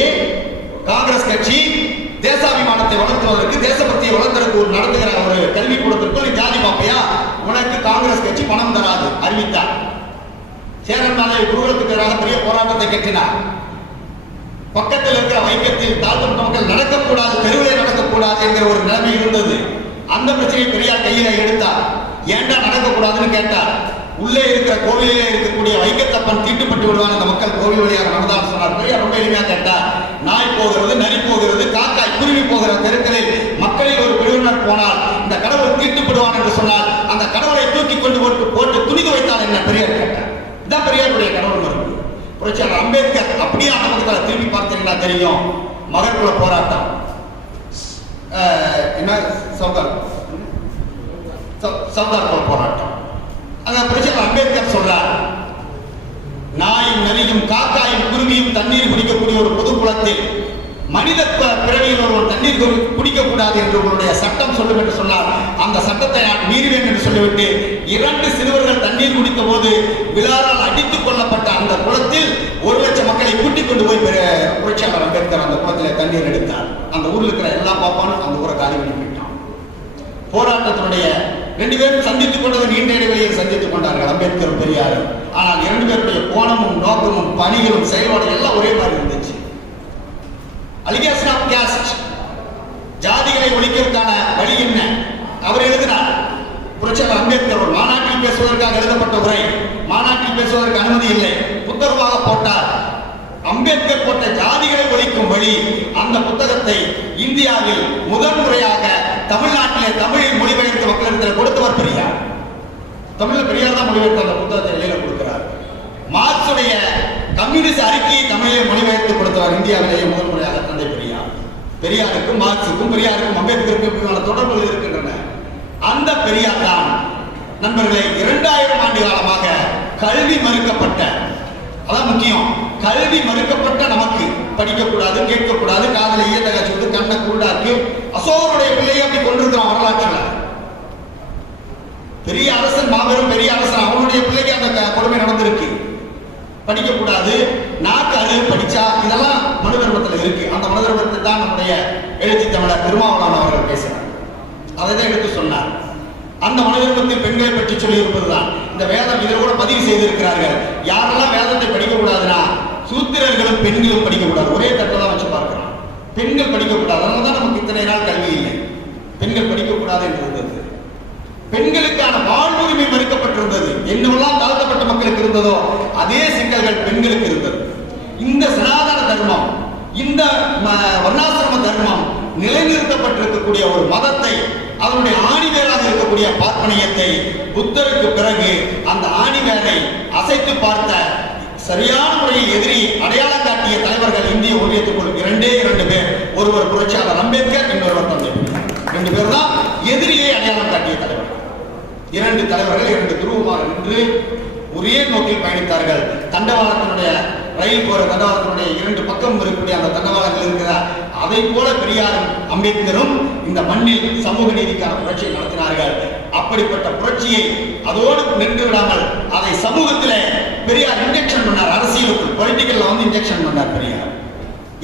காங்கிரஸ் கட்சி தேசாபிமானத்தை வளர்த்துவதற்கு, தேசபக்தியை வளர்த்ததற்கு ஒரு நடத்துகிற ஒரு கல்வி கூடத்திற்குள் நீ ஜாதி பாப்பையா, உனக்கு காங்கிரஸ் கட்சி பணம் தராது அறிவித்தார். சேரன்மாதேவி குருகுலத்துக்கு எதிராக பெரிய போராட்டத்தை கட்டினார். பக்கத்தில் இருக்கிற வைக்கத்தில் தாழ்த்தப்பட்ட மக்கள் நடக்கக்கூடாது, தெருவிலே நடக்கக்கூடாது என்கிற ஒரு நிலைமை இருந்தது. அந்த பிரச்சனையை பெரியார் கையில எடுத்தார். ஏண்டா நடக்கக்கூடாதுன்னு கேட்டார். உள்ளே இருக்கிற கோவிலே இருக்கக்கூடிய வைக்கத்தப்பன் தீட்டுப்பட்டு விடுவான், இந்த மக்கள் கோவில் வழியாக நடந்தால் சொன்னார். பெரியார் ரொம்ப எளிமையா கேட்டார், நாய் போகிறது, நரி போகிறது, காக்காய் குருவி போகிற தெருக்களில் மக்களில் ஒரு பிரிவினர் போனால் இந்த கடவுள் தீட்டுப்படுவான் என்று சொன்னால் அந்த கடவுளை தூக்கி கொண்டு போட்டு துணிது வைத்தால் என்ன? பெரியார் கேட்டார். இதான் பெரியாருடைய கடவுள் மறுப்பு. புரட்சியாளர் அம்பேத்கர் அப்படியே அந்த திரும்பி பார்த்தீங்கன்னா தெரியும். மகர்குல போராட்டம், என்ன சவுகார் குல போராட்டம். அங்க புரட்சியாளர் அம்பேத்கர் சொல்றார், நாயும் நரியும் காக்காயும் குருவியும் தண்ணீர் குடிக்கக்கூடிய ஒரு பொது குளத்தில் மனித பிறவியில் ஒருவன் தண்ணீர் குடிக்கக்கூடாது என்று உங்களுடைய சட்டம் சொல்லும் என்று சொன்னால் அந்த சட்டத்தை நான் மீறுவேன் என்று சொல்லிவிட்டு 2 சிறுவர்கள் தண்ணீர் குடித்த போது விழாவால் அடித்துக் கொள்ளப்பட்ட அந்த குளத்தில் 1 லட்சம் மக்களை கூட்டிக் கொண்டு போய் புரட்சியாளர் அம்பேத்கர் அந்த குளத்தில் தண்ணீர் எடுத்தார். அந்த ஊரில் இருக்கிற எல்லா பாப்பானும் அந்த ஊரை காலி பண்ணி போயிட்டான். போராட்டத்தினுடைய 2 பேரும் சந்தித்துக் கொண்டது நீண்ட இடைவெளியில் சந்தித்துக் கொண்டார்கள் அம்பேத்கர் பெரியார். ஆனால் 2 பேருடைய கோணமும் நோக்கமும் பணிகளும் செயல்பாடு எல்லாம் ஒரே மாதிரி இருந்துச்சு. அலிகேஷன் ஆஃப் காஸ்ட், ஜாதிகளை ஒழிக்கிறதுக்கான வழி என்ன அவர் எழுதினார். புரட்சியாளர் அம்பேத்கர் ஒரு மாநாட்டில் பேசுவதற்காக எழுதப்பட்ட உரை, மாநாட்டில் பேசுவதற்கு அனுமதி இல்லை, புத்தகமாக போட்டார். அம்பேத்கர் போட்ட ஜாதிகளை ஒழிக்கும் வழி அந்த புத்தகத்தை இந்தியாவில் முதன்முறையாக தமிழ்நாட்டிலே தமிழில் மொழிபெயர்த்து மக்களிடத்தில் கொடுத்தவர் பெரியார். தமிழில் பெரியார் தான் மொழிபெயர்த்து அந்த புத்தகத்தை வெளியில கொடுக்கிறார். மார்க்சுடைய கம்யூனிஸ்ட் அறிக்கையை தமிழில் மொழிபெயர்த்து கொடுத்தவர் இந்தியாவிலேயே முதன்முறையாக தந்தை பெரியார். பெரியாருக்கும் மார்க்சுக்கும் பெரியாருக்கும் அம்பேத்கருக்கும் தொடர்புகள் இருக்கின்றன. அந்த பெரியார் தான் நண்பர்களை 2000 ஆண்டு காலமாக கல்வி மறுக்கப்பட்ட, அதான் முக்கியம், கல்வி மறுக்கப்பட்ட நமக்கு படிக்கக்கூடாது, கேட்கக்கூடாது, காதலை ஈயத்தகாச்சு கண்ணை குருடாக்கு அசோகருடைய பிள்ளையை அப்படி கொண்டிருக்கிறோம் வரலாற்றில். பெரிய அரசன், மாபெரும் பெரிய அரசன், அவனுடைய பிள்ளைக்கு அந்த கொடுமை நடந்திருக்கு. படிக்கக்கூடாது, நாக்கு அழகு படிச்சா, இதெல்லாம் மனு தர்மத்தில் இருக்கு. அந்த மனு தர்மத்தை தான் நம்முடைய எழுச்சி தமிழர் திருமாவளவன் அவர்கள் பேசினார். அதை தான் எடுத்து சொன்னார். அந்த மனு தர்மத்தில் பெண்களை பற்றி சொல்லி இருப்பதுதான் இந்த வேதம். இதில் கூட பதிவு செய்திருக்கிறார்கள். யாரெல்லாம் வேதத்தை படிக்க கூடாதுன்னா சூத்திரர்களும் பெண்களும் படிக்கக்கூடாது. ஒரே தட்டை தான் வச்சு பார்க்கிறோம். பெண்கள் படிக்கக்கூடாது. அதனால தான் நமக்கு இத்தனை நாள் கல்வி இல்லை. பெண்கள் படிக்கக்கூடாது என்று இருந்தது. பெண்களுக்கான வாழ்வுரிமை மறுக்கப்பட்டிருந்தது. என்னவெல்லாம் தாழ்த்தப்பட்ட மக்களுக்கு இருந்ததோ அதே சிக்கல்கள் பெண்களுக்கு இருந்தது. இந்த சனாதன தர்மம், இந்த வர்ணாசிரம தர்மம் நிலைநிறுத்தப்பட்டிருக்கக்கூடிய ஒரு மதத்தை, அதனுடைய ஆணிவேராக இருக்கக்கூடிய பார்ப்பனியத்தை புத்தருக்கு பிறகு அந்த ஆணிவேரை அசைத்து பார்த்த, சரியான முறையில் எதிரி அடையாளம் காட்டிய தலைவர்கள் இந்திய ஒன்றியத்துக்குள் 2 பேர். ஒருவர் புரட்சியாளர் அம்பேத்கர், இன்னொருவர் தந்தை. 2 பேர் தான் எதிரியை அடையாளம் காட்டிய தலைவர்கள். 2 தலைவர்கள் 2 துருவமாக நின்று ஒரே நோக்கில் பயணித்தார்கள். தண்டவாளத்தினுடைய ரயில் போற தண்டவாளத்தினுடைய 2 பக்கம் இருக்கக்கூடிய அந்த தண்டவாளங்கள் இருக்கிறார். அதை போல பெரியாரும் அம்பேத்கரும் இந்த மண்ணில் சமூக நீதிக்கான புரட்சியை நடத்தினார்கள். அப்படிப்பட்ட புரட்சியை அதோடு நின்று விடாமல் அதை சமூகத்திலே பெரியார் இன்ஜெக்ஷன் பண்ணார். அரசியலுக்குள், பொலிட்டிக்கல்ல இன்ஜெக்ஷன் பண்ணார் பெரியார்.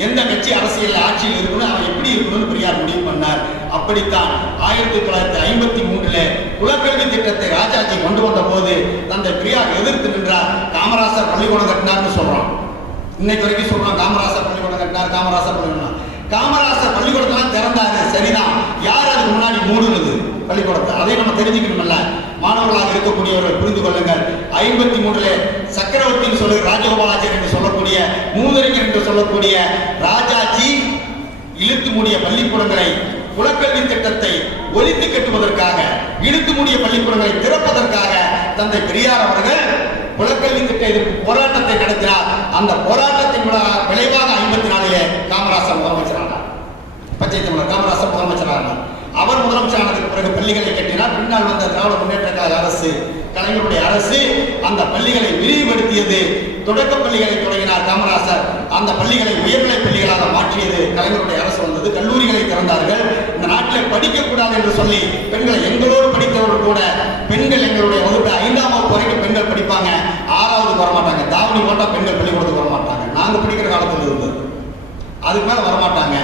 எந்த கட்சி அரசியல் ஆட்சியில் இருக்கணும், அவன் எப்படி இருக்கணும்னு பெரியார் முடிவு பண்ணார். அப்படித்தான் 1953 குலக்கல்வி திட்டத்தை ராஜாஜி கொண்டு வந்த போது தந்தை பெரியார் எதிர்த்து நின்றார். காமராசர் பள்ளிக்கூடம் கட்டினார்னு சொல்றோம். இன்னைக்கு வரைக்கும் சொல்றோம் காமராசர் பள்ளிக்கூடம் கட்டினார், காமராசர் பள்ளிக்கூடம். காமராசர் பள்ளிக்கூடத்தெல்லாம் திறந்தாரு, சரிதான். யார் அதுக்கு முன்னாடி மூடுனது பள்ளிக்கூடத்தை? அதை நம்ம தெரிஞ்சுக்கணும்ல. மாணவர்களாக இருக்கக்கூடியவர்கள் புரிந்து கொள்ளுங்கள். 53 சக்கரவர்த்தின்னு சொல்லி ராஜகோபாலாச்சாரி என்று சொல்லக்கூடிய, மூதறிஞர் என்று சொல்லக்கூடிய ராஜாஜி இழுத்து மூடிய பள்ளிக்கூடங்களை, குலக்கல்வி திட்டத்தை ஒழித்து கட்டுவதற்காக, இழுத்து மூடிய பள்ளிக்கூடங்களை திறப்பதற்காக தந்தை பெரியார் அவர்கள் குலக்கல்வி திட்ட எதிர்ப்பு போராட்டத்தை நடத்தினார். அந்த போராட்டத்தின் விளைவாக 54 காமராசர் முதலமைச்சரானார். பச்சை தமிழர் காமராசர் முதலமைச்சரானார். அவர் முதலமைச்சரானதுக்கு பிறகு பள்ளிகளை கட்டினார். பின்னால் வந்த திராவிட முன்னேற்ற கழக அரசு, கலைஞருடைய அரசு அந்த பள்ளிகளை விரிவுபடுத்தியது. தொடக்க பள்ளிகளை தொடங்கினார் காமராசர். அந்த பள்ளிகளை உயர்நிலை பள்ளிகளாக மாற்றியது கலைஞருடைய அரசு வந்தது. கல்லூரிகளை திறந்தார்கள். இந்த நாட்டில் படிக்கக்கூடாது என்று சொல்லி பெண்களை, எங்களோடு படித்தவர்கள் கூட பெண்கள் எங்களுடைய வகுப்பு 5ஆம் வகுப்பு வரைக்கும் பெண்கள் படிப்பாங்க, 6வது வரமாட்டாங்க. தாவணி போட்டா பெண்கள் பள்ளிக்கூடத்துக்கு வரமாட்டாங்க. நாங்கள் படிக்கிற காலத்தில் இருந்தது. அதுக்கு மேல வரமாட்டாங்க.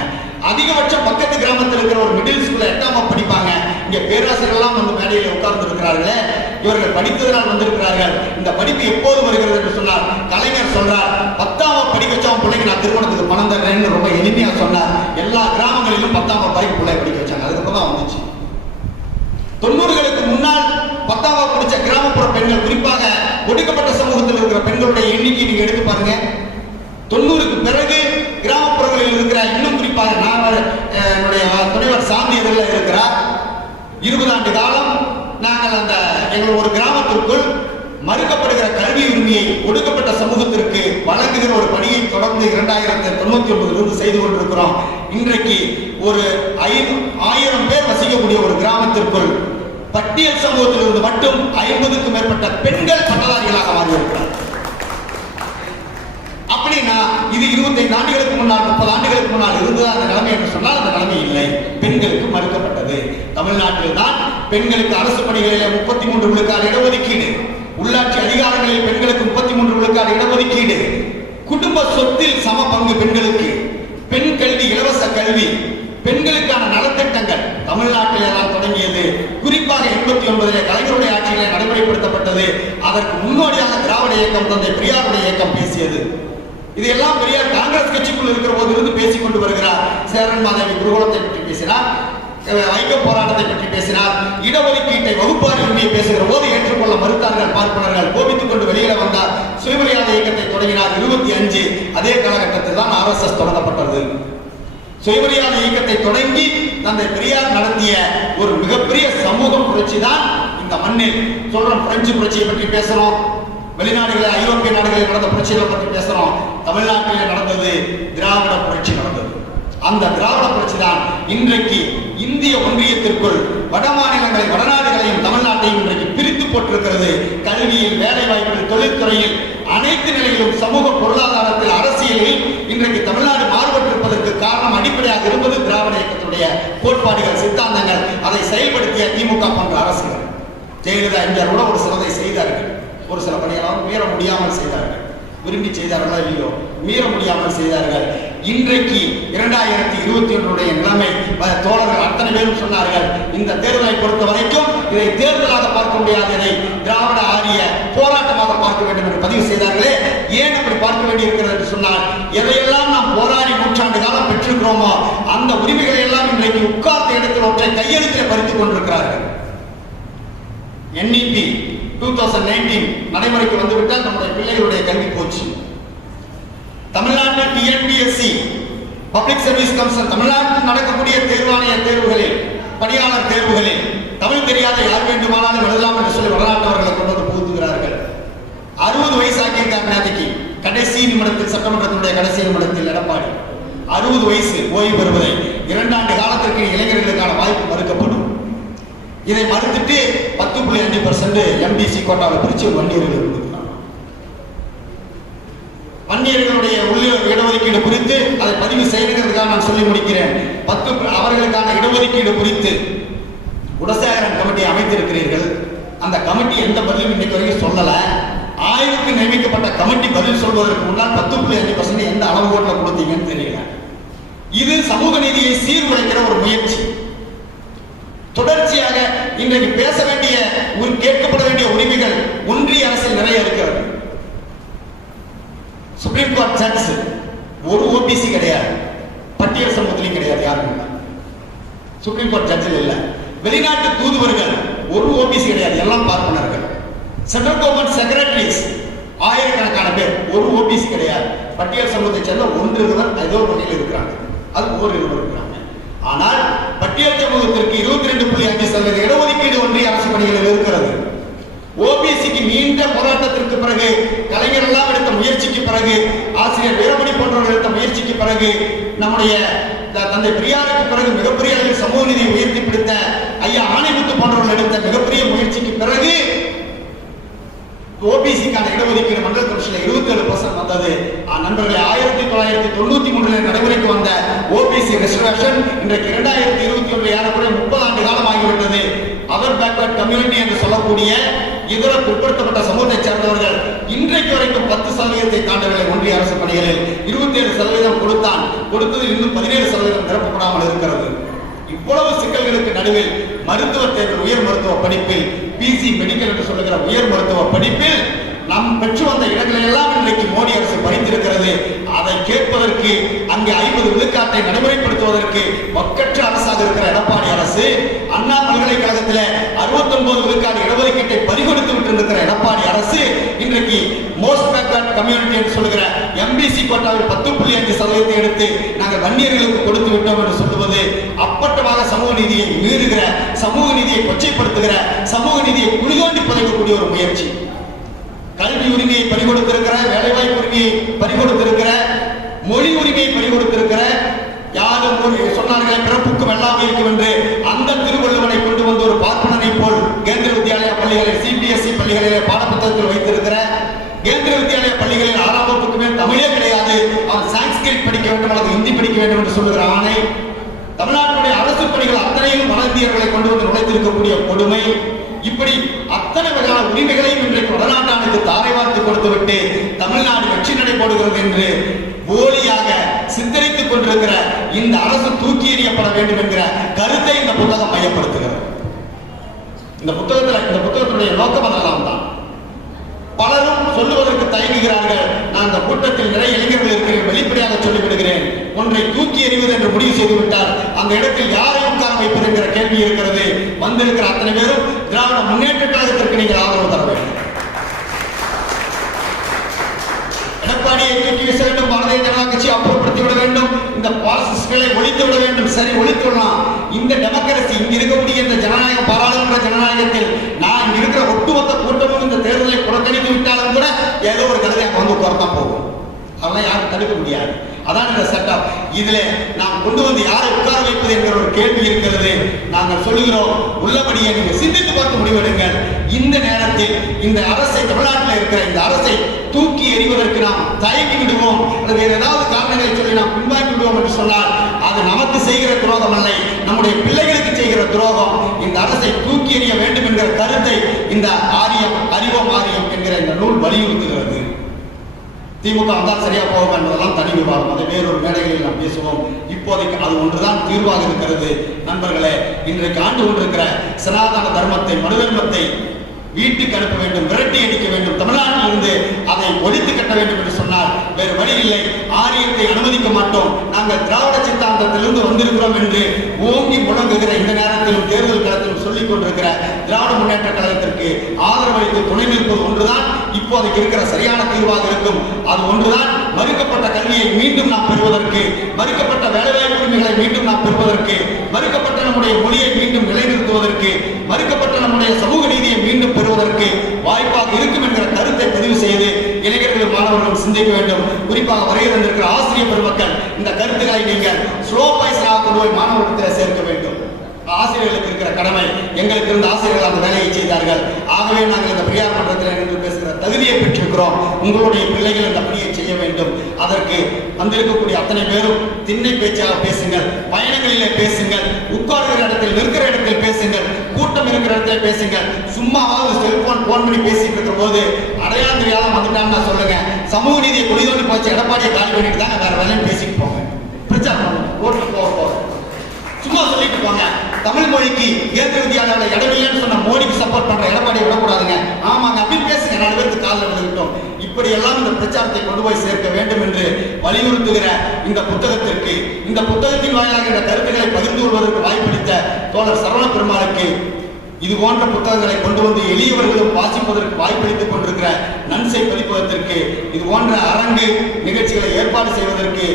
அதிகபட்சம் பக்கத்து கிராமத்தில் இருக்கிற ஒரு மிடில் ஸ்கூல்ல 8ஆம் வகுப்பு படிப்பாங்க. இங்க பேராசிரியர்கள்லாம் வந்து மேடையில் உட்கார்ந்து இருக்கிறார்களே, இவர்கள் படித்ததனால் வந்திருக்கிறார்கள். இந்த படிப்பு எப்போது வருகிறது என்று சொன்னார். கலைஞர் சொல்றார், 10ஆம் வகுப்பு படிக்க வச்சவன் பிள்ளைக்கு நான் திருமணத்துக்கு பணம் தர்றேன்னு ரொம்ப எளிமையா சொன்னார். எல்லா கிராமங்களிலும் 10ஆம் வகுப்பு வரைக்கும் பிள்ளை படிக்க வச்சாங்க. அதுக்கப்புறம் தான் வந்துச்சு. 90களுக்கு முன்னால் 10ஆம் வகுப்பு படிச்ச கிராமப்புற பெண்கள், குறிப்பாக ஒடுக்கப்பட்ட சமூகத்தில் இருக்கிற பெண்களுடைய எண்ணிக்கை நீங்க எடுத்து பாருங்க. 90க்கு பிறகு கிராமப்புறங்களில் இருக்கிற, இன்னும் குறிப்பாக என்னுடைய துணைவர் சாந்தி எதிரில் இருக்கிறார். 20 ஆண்டு காலம் நாங்கள் அந்த எங்கள் ஒரு கிராமத்திற்குள் மறுக்கப்படுகிற கல்வி உரிமையை ஒடுக்கப்பட்ட சமூகத்திற்கு வழங்குகிற ஒரு பணியை தொடர்ந்து 2099 செய்து கொண்டிருக்கிறோம். இன்றைக்கு ஒரு 1000 பேர் வசிக்கக்கூடிய ஒரு கிராமத்திற்குள் பட்டியல் சமூகத்திலிருந்து மட்டும் 50க்கும் மேற்பட்ட பெண்கள் பட்டதாரிகளாக மாறியிருக்கிறார். அப்படின்னா இது 25 ஆண்டுகளுக்கு முன்னால், 30 ஆண்டுகளுக்கு முன்னால் இருந்தது அந்த நிலைமை என்று சொன்னால் அந்த நிலைமை இல்லை. ஆண்டில் தான் பெண்களுக்கு அரசு பணிகளிலே 33 விழுக்காடு இடஒதுக்கீடு, உள்ளாட்சி அதிகாரங்களில் பெண்களுக்கு 33 விழுக்காடு இடஒதுக்கீடு, குடும்ப சொத்தில் சம பங்கு பெண்களுக்கு, பெண் கல்வி, இலவச கல்வி, பெண்களுக்கான நலத்திட்டங்கள் தமிழ்நாட்டிலே தான் தொடங்கியது. குறிப்பாக 89 கலைஞருடைய ஆட்சியிலே நடைமுறைப்படுத்தப்பட்டது. அதற்கு முன்னோடியாக திராவிட இயக்கம், தந்தை பெரியாருடைய இயக்கம் பேசியது. இதையெல்லாம் பெரியார் காங்கிரஸ் கட்சிக்குள் இருக்கிற போது இருந்து பேசிக் கொண்டு வருகிறார். சேரன் மாதேவி குருகுலத்தை பற்றி பேசினார், வைக்க போராட்டத்தை பற்றி பேசினார், இடஒதுக்கீட்டை வகுப்பார் உரிமையை பேசுகிற போது ஏற்றுக்கொள்ள மறுத்தார்கள் பார்ப்பனர்கள். கோபித்துக் கொண்டு வெளியில வந்தார். சுயமரியாதை இயக்கத்தை தொடங்கினார் 25. அதே காலகட்டத்தில் தான் RSS தொடங்கப்பட்டது. சுயமரியாதை இயக்கத்தை தொடங்கி தந்தை பெரியார் நடத்திய ஒரு மிகப்பெரிய சமூக புரட்சி தான் இந்த மண்ணில் சொல்றோம். பிரெஞ்சு புரட்சியை பற்றி பேசுறோம், வெளிநாடுகளில் ஐரோப்பிய நாடுகளில் நடந்த புரட்சிகளை பற்றி பேசுறோம். தமிழ்நாட்டில் நடந்தது திராவிட புரட்சி நடந்தது. அந்த திராவிட புரட்சி தான் இன்றைக்கு இந்திய ஒன்றியத்திற்குள் வட மாநிலங்களை, வடநாடுகளையும் தமிழ்நாட்டையும் இன்றைக்கு பிரித்து போட்டிருக்கிறது. கல்வியில், வேலை வாய்ப்பில், தொழில்துறையில், அனைத்து நிலையிலும், சமூக பொருளாதாரத்தில், அரசியலில் இன்றைக்கு தமிழ்நாடு மாறுபட்டிருப்பதற்கு காரணம் அடிப்படையாக இருப்பது திராவிட இயக்கத்துடைய கோட்பாடுகள், சித்தாந்தங்கள். அதை செயல்படுத்திய திமுக போன்ற அரசுகள். ஜெயலலிதா, எம்ஜிஆர் கூட ஒரு சிலதை செய்தார்கள். ஒரு சில பணியெல்லாம் மீற முடியாமல் செய்தார்கள். விரும்பி செய்தார்களா இல்லையோ, மீற முடியாமல் செய்தார்கள். இன்றைக்கு 2021 நிலைமை தோழர்கள் அத்தனை பேரும் சொன்னார்கள், இந்த தேர்தலை பொறுத்த வரைக்கும் இதை தேர்தலாக பார்க்க முடியாது, இதை திராவிட ஆரிய போராட்டமாக பார்க்க வேண்டும் என்று பதிவு செய்தார்களே. ஏன் அப்படி பார்க்க வேண்டி இருக்கிறது என்று சொன்னால், எதையெல்லாம் நாம் போராடி நூற்றாண்டு காலம் பெற்றிருக்கிறோமோ அந்த உரிமைகளை எல்லாம் இன்றைக்கு உட்கார்ந்த இடத்தில் ஒற்றை கையெழுத்தில் பறித்துக் கொண்டிருக்கிறார்கள். NEP 2019 நடைமுறைக்கு வந்துவிட்டால் நம்முடைய பிள்ளைகளுடைய கல்வி போச்சு. தமிழ்நாட்டில் TNPSC பப்ளிக் சர்வீஸ் கமிஷன் தமிழ்நாட்டில் நடக்கக்கூடிய தேர்வாணைய தேர்வுகளில், பணியாளர் தேர்வுகளில் தமிழ் தெரியாத யார் வேண்டுமானாலும் எழுதலாம் என்று சொல்லி வடநாட்டவர்களை கொண்டு வந்து புகுத்துகிறார்கள். 60 வயசு ஆக்கியிருக்காங்க. நேற்றுக்கு கடைசி நிமிடத்தில், சட்டமன்றத்தினுடைய கடைசி நிமிடத்தில் எடப்பாடி 60 வயசு ஓய்வு பெறுவதை 2 ஆண்டு காலத்திற்கு இளைஞர்களுக்கான வாய்ப்பு மறுக்கப்படும். இதை மறுத்துட்டு 10.5% MBC கோட்டாவில் பிரிச்சு வன்னியர்கள் இருந்திருக்கிறாங்க. வன்னியர்களுடைய இடஒதுக்கீடு குறித்து அதை பதிவு செய்யறதுக்காக நான் சொல்லி முடிக்கிறேன். அவர்களுக்கான இடஒதுக்கீடு குறித்து குடசேகரன் கமிட்டி அமைத்திருக்கிறீர்கள். அந்த கமிட்டி எந்த பதிலும் இன்னைக்கு வரைக்கும் சொல்லல. ஆய்வுக்கு நியமிக்கப்பட்ட கமிட்டி பதில் சொல்வதற்கு முன்னால் 10.5% எந்த அளவுகோட்டில் கொடுத்தீங்கன்னு தெரியல. இது சமூக நீதியை சீர்குலைக்கிற ஒரு முயற்சி. தொடர்ச்சியாக இன்றைக்கு பேச வேண்டிய, கேட்கப்பட வேண்டிய உரிமைகள் ஒன்றிய அரசில் நிறைய இருக்கிறது. சுப்ரீம் கோர்ட் ஜட்ஜ் ஒரு OBC கிடையாது, பட்டியல் சமூகத்திலையும் கிடையாது, யாரும் சுப்ரீம் கோர்ட் ஜட்ஜில் இல்ல. வெளிநாட்டு தூதுவர்கள் ஒரு OBC கிடையாது, எல்லாம் பார்ப்பனர்கள். சென்ட்ரல் கவர்மெண்ட் செக்ரட்டரிஸ் ஆயிரக்கணக்கான பேர், ஒரு OBC கிடையாது. பட்டியல் சமூகத்தை சேர்ந்த 1 இருவர் ஏதோ ஒரு வகையில் இருக்கிறாங்க, அது ஒரு இருவர் இருக்கிறாங்க. ஆனால் பட்டியல் சமூகத்திற்கு 22.5% இடஒதுக்கீடு ஒன்றிய அரசு பணிகளில் இருக்கிறது. OBCக்கு நீண்ட போராட்டத்திற்கு பிறகு, கலைஞர் எல்லாம் எடுத்த முயற்சிக்கு பிறகு, ஆசிரியர் வீரமணி போன்றவர்கள் எடுத்த முயற்சிக்கு பிறகு, நம்முடைய தந்தை பெரியாருக்கு பிறகு மிகப்பெரிய அளவில் சமூக நீதியை உயர்த்தி பிடித்த ஐயா ஆணைமுத்து போன்றவர்கள் எடுத்த மிகப்பெரிய முயற்சிக்கு பிறகு OBCக்கான இடஒதுக்கீடு மண்டல கமிஷனில் 27% வந்தது. நண்பர்களே, 1993 நடைமுறைக்கு வந்த OBC ரிசர்வேஷன் இன்றைக்கு 2021 ஏறக்குறைய 30 ஆண்டு காலம் ஆகிவிட்டது. அதர் பேக்வர்ட் கம்யூனிட்டி என்று சொல்லக்கூடிய இதர பிற்படுத்தப்பட்ட சமூகத்தை சேர்ந்தவர்கள் இன்றைக்கு வரைக்கும் 10% தாண்டவில்லை. ஒன்றிய அரசு பணிகளில் 27% கொடுத்தான். கொடுத்ததில் இன்னும் 17% நிரப்பப்படாமல் இருக்கிறது. இவ்வளவு சிக்கல்களுக்கு நடுவில் மருத்துவ தேர்வு, உயர் மருத்துவ படிப்பில், PG மெடிக்கல் என்று சொல்லுகிற உயர் மருத்துவ படிப்பில் நாம் பெற்று வந்த இடங்களை எல்லாம் இன்றைக்கு மோடி அரசு பறித்திருக்கிறது. அதை கேட்பதற்கு, அங்கே 50 விழுக்காட்டை நடைமுறைப்படுத்துவதற்கு ஒக்கற்ற அரசாக இருக்கிற எடப்பாடி அரசு, அண்ணா பல்கலைக்கழகத்தில் 69 விழுக்காடு இடஒதுக்கீட்டை பறிகொடுத்து விட்டிருக்கிற எடப்பாடி அரசு இன்றைக்கு மோஸ்ட் பேக்வர்ட் கம்யூனிட்டி என்று சொல்லுகிற MBC கோட்டாவில் 10.5% எடுத்து நாங்கள் வன்னியர்களுக்கு கொடுத்து விட்டோம் என்று சொல்லுவது அப்பட்டமாக சமூக நீதியை மீறுகிற, சமூக நீதியை கொச்சைப்படுத்துகிற, சமூக நீதியை குளிதோண்டி புதைக்கக்கூடிய ஒரு முயற்சி. கல்வி உரிமையை பறிகொடுத்திருக்கிற, வேலைவாய்ப்பு உரிமையை பறிகொடுத்திருக்கிற, மொழி உரிமையை பறிகொடுத்திருக்கிற, யாரும் சொன்னார்களே பிறப்புக்கும் எல்லாமே இருக்கும் என்று அந்த திருவள்ளுவனை கொண்டு வந்து ஒரு பார்ப்பனனை போல் கேந்திர வித்யாலயா பள்ளிகளில், CBSE பள்ளிகளிலே பாடப்புத்தகத்தில் வைத்திருக்கிற, கேந்திர வித்யாலய பள்ளிகளில் 6ஆம் வகுப்புக்கு மேல் தமிழே கிடையாது, அவன் சான்ஸ்கிரிட் படிக்க வேண்டும் அல்லது ஹிந்தி படிக்க வேண்டும் என்று சொல்லுகிற ஆணை, தமிழ்நாட்டுடைய அரசு பணிகள் அத்தனை மாநிலங்களிலும் வட இந்தியர்களை கொண்டு வந்து நுழைத்திருக்கக்கூடிய கொடுமை, இப்படி அத்தனை வகையான உரிமைகளையும் இன்றைக்கு வடநாட்டானுக்கு தாரை வார்த்து கொடுத்துவிட்டு தமிழ்நாடு வெற்றி நடை போடுகிறது என்று போலியாக சித்தரித்துக் கொண்டிருக்கிற இந்த அரசு தூக்கி எறியப்பட வேண்டும் என்கிற கருத்தை இந்த புத்தகம் மையப்படுத்துகிறது. இந்த புத்தகத்தினுடைய நோக்கம் அதெல்லாம் தான். பலரும் சொல்லுவதற்கு தயங்குகிறார்கள். நான் இந்த கூட்டத்தில் நிறைய இளைஞர்கள் இருக்கிறேன், வெளிப்படையாக சொல்லிவிடுகிறேன். ஒன்றை தூக்கி எறிவது என்று முடிவு செய்துவிட்டால் அந்த இடத்தில் யாரை உட்கார வைப்பது என்கிற கேள்வி இருக்கிறது. வந்திருக்கிற அத்தனை பேரும் திராவிட முன்னேற்ற கழகத்திற்கு நீங்கள் ஆதரவு தர வேண்டும். எடப்பாடியை தூக்கி வீச வேண்டும், பாரதிய ஜனதா கட்சி அப்புறப்படுத்தி விட வேண்டும், இந்த பாசிஸ்டுகளை ஒழித்து விட வேண்டும். சரி, ஒழித்து விடலாம். இந்த டெமோக்ரசி, இங்க இருக்கக்கூடிய இந்த ஜனநாயக பாராளுமன்ற ஜனநாயகத்தில் நான் இங்க இருக்கிற ஒட்டுமொத்த கூட்டமும் இந்த தேர்தலை புறக்கணித்து விட்டாலும் கூட ஏதோ ஒரு கருதை வந்து குறைத்தான் போகும். அதெல்லாம் யாரும் தடுக்க முடியாது. அதான் இந்த சட்டம். இதுல நாம் கொண்டு வந்து யாரை உட்கார வைப்பது என்கிற ஒரு கேள்வி இருக்கிறது. நாங்கள் சொல்லுகிறோம், உள்ளபடியே நீங்கள் சிந்தித்து பார்த்து முடிவெடுங்கள். இந்த நேரத்தில் இந்த அரசை, தமிழ்நாட்டில் இருக்கிற இந்த அரசை தூக்கி எறிவதற்கு நாம் தயங்கி விடுவோம் அல்லது வேறு ஏதாவது காரணங்களை சொல்லி நாம் பின்வாங்கி விடுவோம் என்று சொன்னால் அது நமக்கு செய்கிற துரோகம் அல்ல, நம்முடைய பிள்ளைகளுக்கு செய்கிற துரோகம். இந்த அரசை தூக்கி எறிய வேண்டும் என்கிற கருத்தை இந்த அறிவோம் ஆரியம் என்கிற இந்த நூல் வலியுறுத்துகிறது. திமுக வந்தால் சரியா போகும் என்பதெல்லாம் தனி விவாதம், அதை வேறொரு மேடைகளில் நாம் பேசுவோம். இப்போதைக்கு அது ஒன்றுதான் தீர்வாக இருக்கிறது. நண்பர்களே, இன்றைக்கு ஆண்டு கொண்டிருக்கிற சனாதன தர்மத்தை, மனு தர்மத்தை வீட்டுக்கு அனுப்ப வேண்டும், விரட்டி அடிக்க வேண்டும், தமிழ்நாட்டில் இருந்து அதை ஒழித்து கட்ட வேண்டும் என்று சொன்னால் வேறு வழி இல்லை. ஆரியத்தை அனுமதிக்க மாட்டோம், நாங்கள் திராவிட சித்தாந்தத்திலிருந்து வந்திருக்கிறோம் என்று ஓங்கி முழங்குகிற இந்த நேரத்திலும் தேர்தல் களத்திலும் சொல்லிக் கொண்டிருக்கிற திராவிட முன்னேற்ற கழகத்திற்கு ஆதரவளித்து துணை நிற்பது ஒன்றுதான் இப்போதைக்கு இருக்கிற சரியான தீர்வாக இருக்கும். அது ஒன்றுதான் மறுக்கப்பட்ட கல்வியை மீண்டும் நாம் பெறுவதற்கு, மறுக்கப்பட்ட வேலைவாய்ப்பு உரிமைகளை மீண்டும் நாம் பெறுவதற்கு, மறுக்கப்பட்ட நம்முடைய மொழியை மீண்டும் நிலைநிறுத்துவதற்கு, மறுக்கப்பட்ட நம்முடைய சமூக நீதியை மீண்டும் பெறுவதற்கு வாய்ப்பாக இருக்கும் என்கிற கருத்தை பதிவு செய்து இளைஞர்கள், மாணவர்கள் சிந்திக்க வேண்டும். குறிப்பாக வருகை தந்திருக்கிற ஆசிரியர் பெருமக்கள் இந்த கருத்துக்களை நீங்கள் ஸ்லோ பாய்ஸாக கொண்டு போய் மாணவர்களிடத்தில் சேர்க்க வேண்டும். ஆசிரியர்களுக்கு இருக்கிற கடமை, எங்களுக்கு இருந்த ஆசிரியர்கள் அந்த வேலையை செய்தார்கள். ஆகவே நாங்கள் இந்த பெரியார் மன்றத்தில் நின்று பேசுகிற தகுதியை பெற்றிருக்கிறோம். உங்களுடைய பிள்ளைகள் இந்த பணியை செய்ய வேண்டும். அதற்கு வந்திருக்கக்கூடிய அத்தனை பேரும் திண்ணை பேச்சாக பேசுங்கள், பயணங்களிலே பேசுங்கள், உட்கார்கிற இடத்தில் நிற்கிற இடத்தில் பேசுங்கள், கூட்டம் இருக்கிற இடத்துல பேசுங்கள். சும்மாவாவது செல்போன் போன் பண்ணி பேசிட்டு இருக்கிற போது அடையாளம் தெரியாத வந்துட்டாங்கன்னா சொல்லுங்க. சமூக நீதியை குடிதோண்டி போச்சு, எடப்பாடியை காலி பண்ணிட்டு தாங்க வேற வேலையும் பேசிட்டு போங்க. பிரச்சாரம் ஓட்டு போக சும்மா சொல்லிட்டு போங்க. தமிழ் மொழிக்கு கேந்திர வித்யாலயாவில் இடமில்லைன்னு சொன்ன மோடிக்கு சப்போர்ட் பண்ற எடப்பாடியை விடக்கூடாதுங்க. ஆமாங்க, அப்படின்னு பேசுங்க. 4 பேருக்கு காலில் விழுந்துட்டோம். இப்படி எல்லாம் இந்த பிரச்சாரத்தை கொண்டு போய் சேர்க்க வேண்டும் என்று வலியுறுத்துகிற இந்த புத்தகத்திற்கு, இந்த புத்தகத்தின் வாயிலாக இந்த கருத்துக்களை பகிர்ந்து கொள்வதற்கு வாய்ப்பளித்த தோழர் சரவண பெருமாளுக்கு, இது போன்ற புத்தகங்களை கொண்டு வந்து எளியவர்களும் வாசிப்பதற்கு வாய்ப்பளித்துக் கொண்டிருக்கிற நன்சை பதிப்பகத்திற்கு, இது போன்ற அரங்கு நிகழ்ச்சிகளை ஏற்பாடு செய்வதற்கு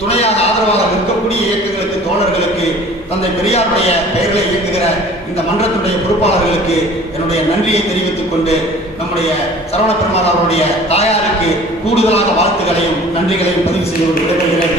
துணையாக ஆதரவாக நிற்கக்கூடிய இயக்கங்களுக்கு, தோழர்களுக்கு, தந்தை பெரியாருடைய பெயர்களை இயக்குகிற இந்த மன்றத்துடைய பொறுப்பாளர்களுக்கு என்னுடைய நன்றியை தெரிவித்துக் கொண்டு, நம்முடைய சரவண பெருமாள் அவருடைய தாயாருக்கு கூடுதலாக வாழ்த்துக்களையும் நன்றிகளையும் பதிவு செய்து விடைபெறுகிறேன்.